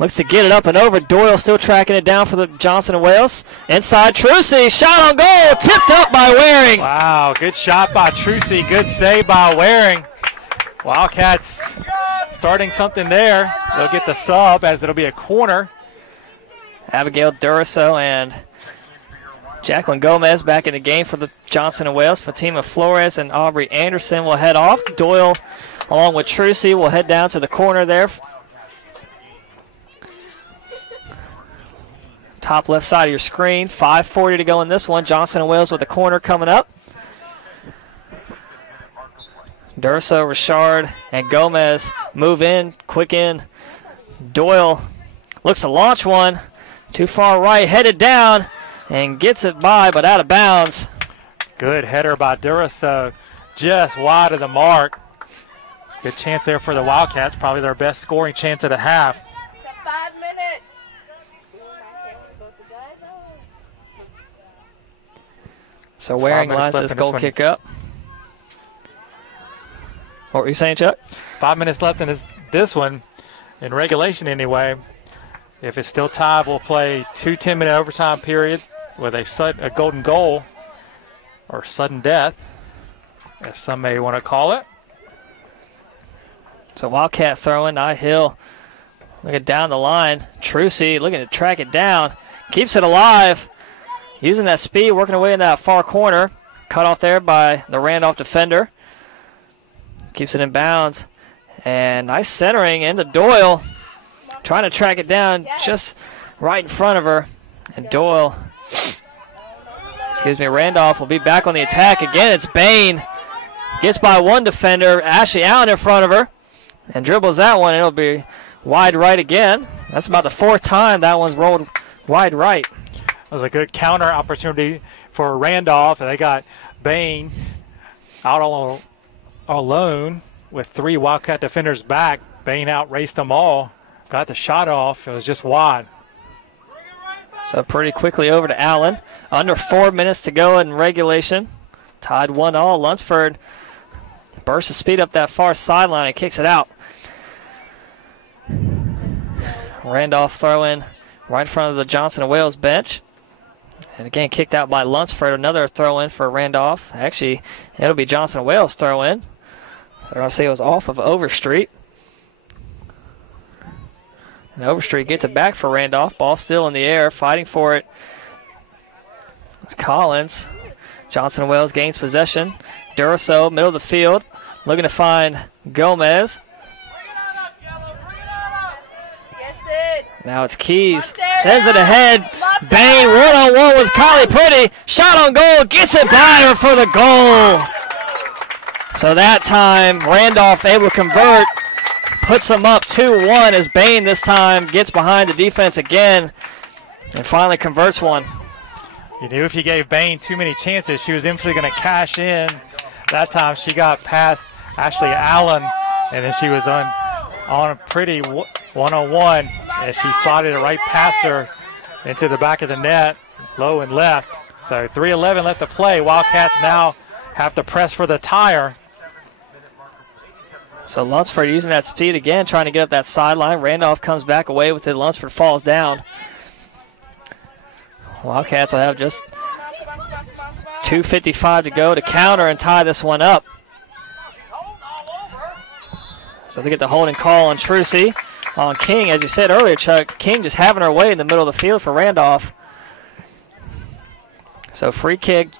Looks to get it up and over. Doyle still tracking it down for the Johnson & Wales. Inside Trucy. Shot on goal. Tipped up by Waring. Wow, good shot by Trucy. Good save by Waring. Wildcats starting something there. They'll get the sub as it'll be a corner. Abigail Duraso and Jacqueline Gomez back in the game for the Johnson & Wales. Fatima Flores and Aubrey Anderson will head off. Doyle, along with Trucy, will head down to the corner there. Top left side of your screen. 5:40 to go in this one. Johnson & Wales with the corner coming up. Duraso, Richard, and Gomez move in, quick in. Doyle looks to launch one. Too far right, headed down, and gets it by, but out of bounds. Good header by Duraso, just wide of the mark. Good chance there for the Wildcats, probably their best scoring chance of the half. 5 minutes. So Waring lines this goal kick up. What were you saying, Chuck? 5 minutes left in this one, in regulation anyway. If it's still tied, we'll play 2 10-minute overtime period with a golden goal or sudden death, as some may want to call it. So Wildcat throwing, Nia Hill looking down the line. Trucy looking to track it down. Keeps it alive. using that speed, working away in that far corner. Cut off there by the Randolph defender. Keeps it in bounds. And nice centering into Doyle. Trying to track it down just right in front of her. And Doyle, Randolph will be back on the attack. Again, it's Bain. Gets by one defender. Ashley Allen in front of her. And dribbles that one. It'll be wide right again. That's about the fourth time that one's rolled wide right. It was a good counter opportunity for Randolph, and they got Bain out all alone with 3 Wildcat defenders back. Bain outraced them all, got the shot off. It was just wide. So pretty quickly over to Allen. Under 4 minutes to go in regulation. Tied 1-1. Lunsford bursts the speed up that far sideline and kicks it out. Randolph throw in right in front of the Johnson & Wales bench. And again, kicked out by Lunsford. Another throw in for Randolph. Actually, it'll be Johnson & Wales throw in. So we're going to say it was off of Overstreet. And Overstreet gets it back for Randolph. Ball still in the air, fighting for it. It's Collins. Johnson & Wales gains possession. Duraso, middle of the field, looking to find Gomez. Now it's Keys. Sends it ahead. Bain one-on-one with Kylie Pretty. Shot on goal. Gets it by her for the goal. So that time, Randolph able to convert. Puts them up 2-1 as Bain this time gets behind the defense again and finally converts one. You knew if you gave Bain too many chances, she was eventually going to cash in. That time she got past Ashley Allen, and then she was on a pretty one-on-one, and she slotted it right past her into the back of the net, low and left. So 3:11 left to play. Wildcats now have to press for the tire. So Lunsford using that speed again, trying to get up that sideline. Randolph comes back away with it. Lunsford falls down. Wildcats will have just 2:55 to go to counter and tie this one up. So they get the holding call on Trucy. On King, as you said earlier, Chuck, King just having her way in the middle of the field for Randolph. So free kick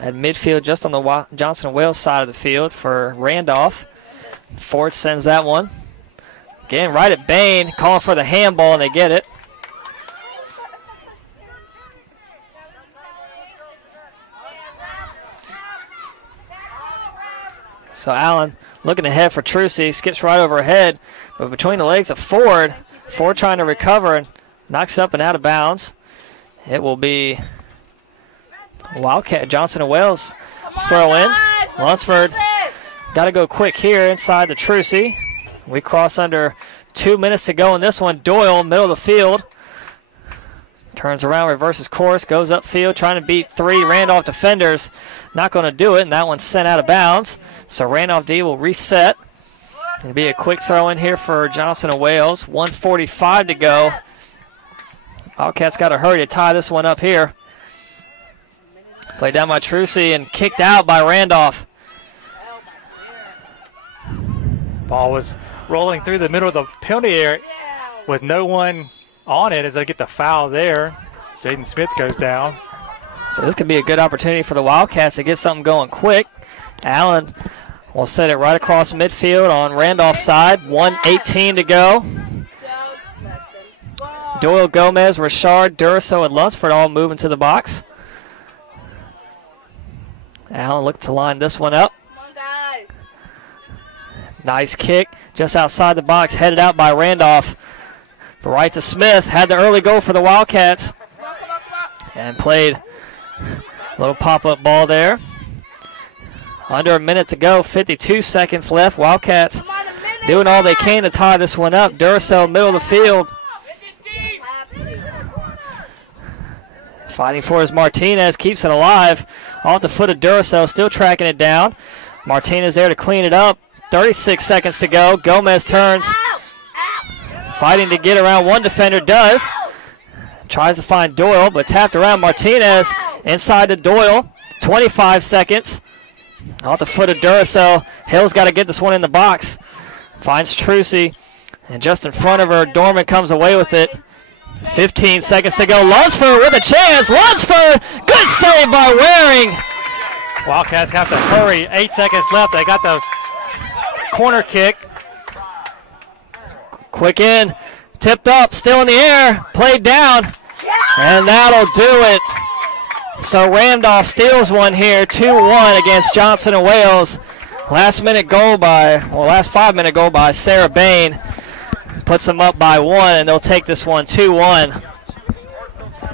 at midfield just on the Johnson & Wales side of the field for Randolph. Ford sends that one. Again, right at Bain, calling for the handball, and they get it. So Allen looking ahead for Trucy, skips right over her head, but between the legs of Ford. Ford trying to recover and knocks it up and out of bounds. It will be Wildcat Johnson & Wales throw in. Lunsford got to go quick here inside the Trucy. We cross under 2 minutes to go in this one. Doyle, middle of the field. Turns around, reverses course, goes upfield, trying to beat 3 Randolph defenders. Not going to do it, and that one's sent out of bounds. So Randolph D will reset. It'll be a quick throw in here for Johnson & Wales. 1:45 to go. Wildcats got to hurry to tie this one up here. Played down by Trucy and kicked out by Randolph. Ball was rolling through the middle of the penalty area with no one on it as they get the foul there. Jaden Smith goes down. So this could be a good opportunity for the Wildcats to get something going quick. Allen will set it right across midfield on Randolph's side. 1:18 to go. Doyle, Gomez, Richard, Duraso, and Lunsford all moving to the box. Allen looked to line this one up. Nice kick just outside the box, headed out by Randolph. But right to Smith, had the early goal for the Wildcats. And played a little pop-up ball there. Under a minute to go, 52 seconds left. Wildcats doing all they can to tie this one up. Duracell, middle of the field. Fighting for his Martinez, keeps it alive. Off the foot of Duracell, still tracking it down. Martinez there to clean it up. 36 seconds to go. Gomez turns. Fighting to get around one defender, does. Tries to find Doyle, but tapped around Martinez. Inside to Doyle. 25 seconds. Off the foot of Duracell. Hill's got to get this one in the box. Finds Trucy. And just in front of her, Dorman comes away with it. 15 seconds to go. Lunsford with a chance. Lunsford, good save by Waring. Wildcats have to hurry. 8 seconds left. They got the corner kick. Quick in, tipped up, still in the air, played down, and that'll do it. So Randolph steals one here, 2-1 against Johnson and Wales. Last 5-minute goal by Sarah Bain. Puts them up by 1, and they'll take this one 2-1.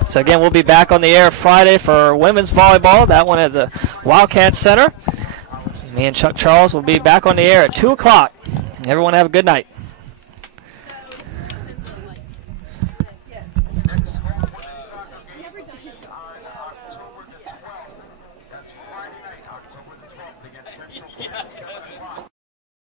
So again, we'll be back on the air Friday for women's volleyball, that one at the Wildcat Center. Me and Chuck Charles will be back on the air at 2 o'clock. Everyone have a good night. Next home women's soccer game on October the 12th. That's Friday night, October the 12th against Central.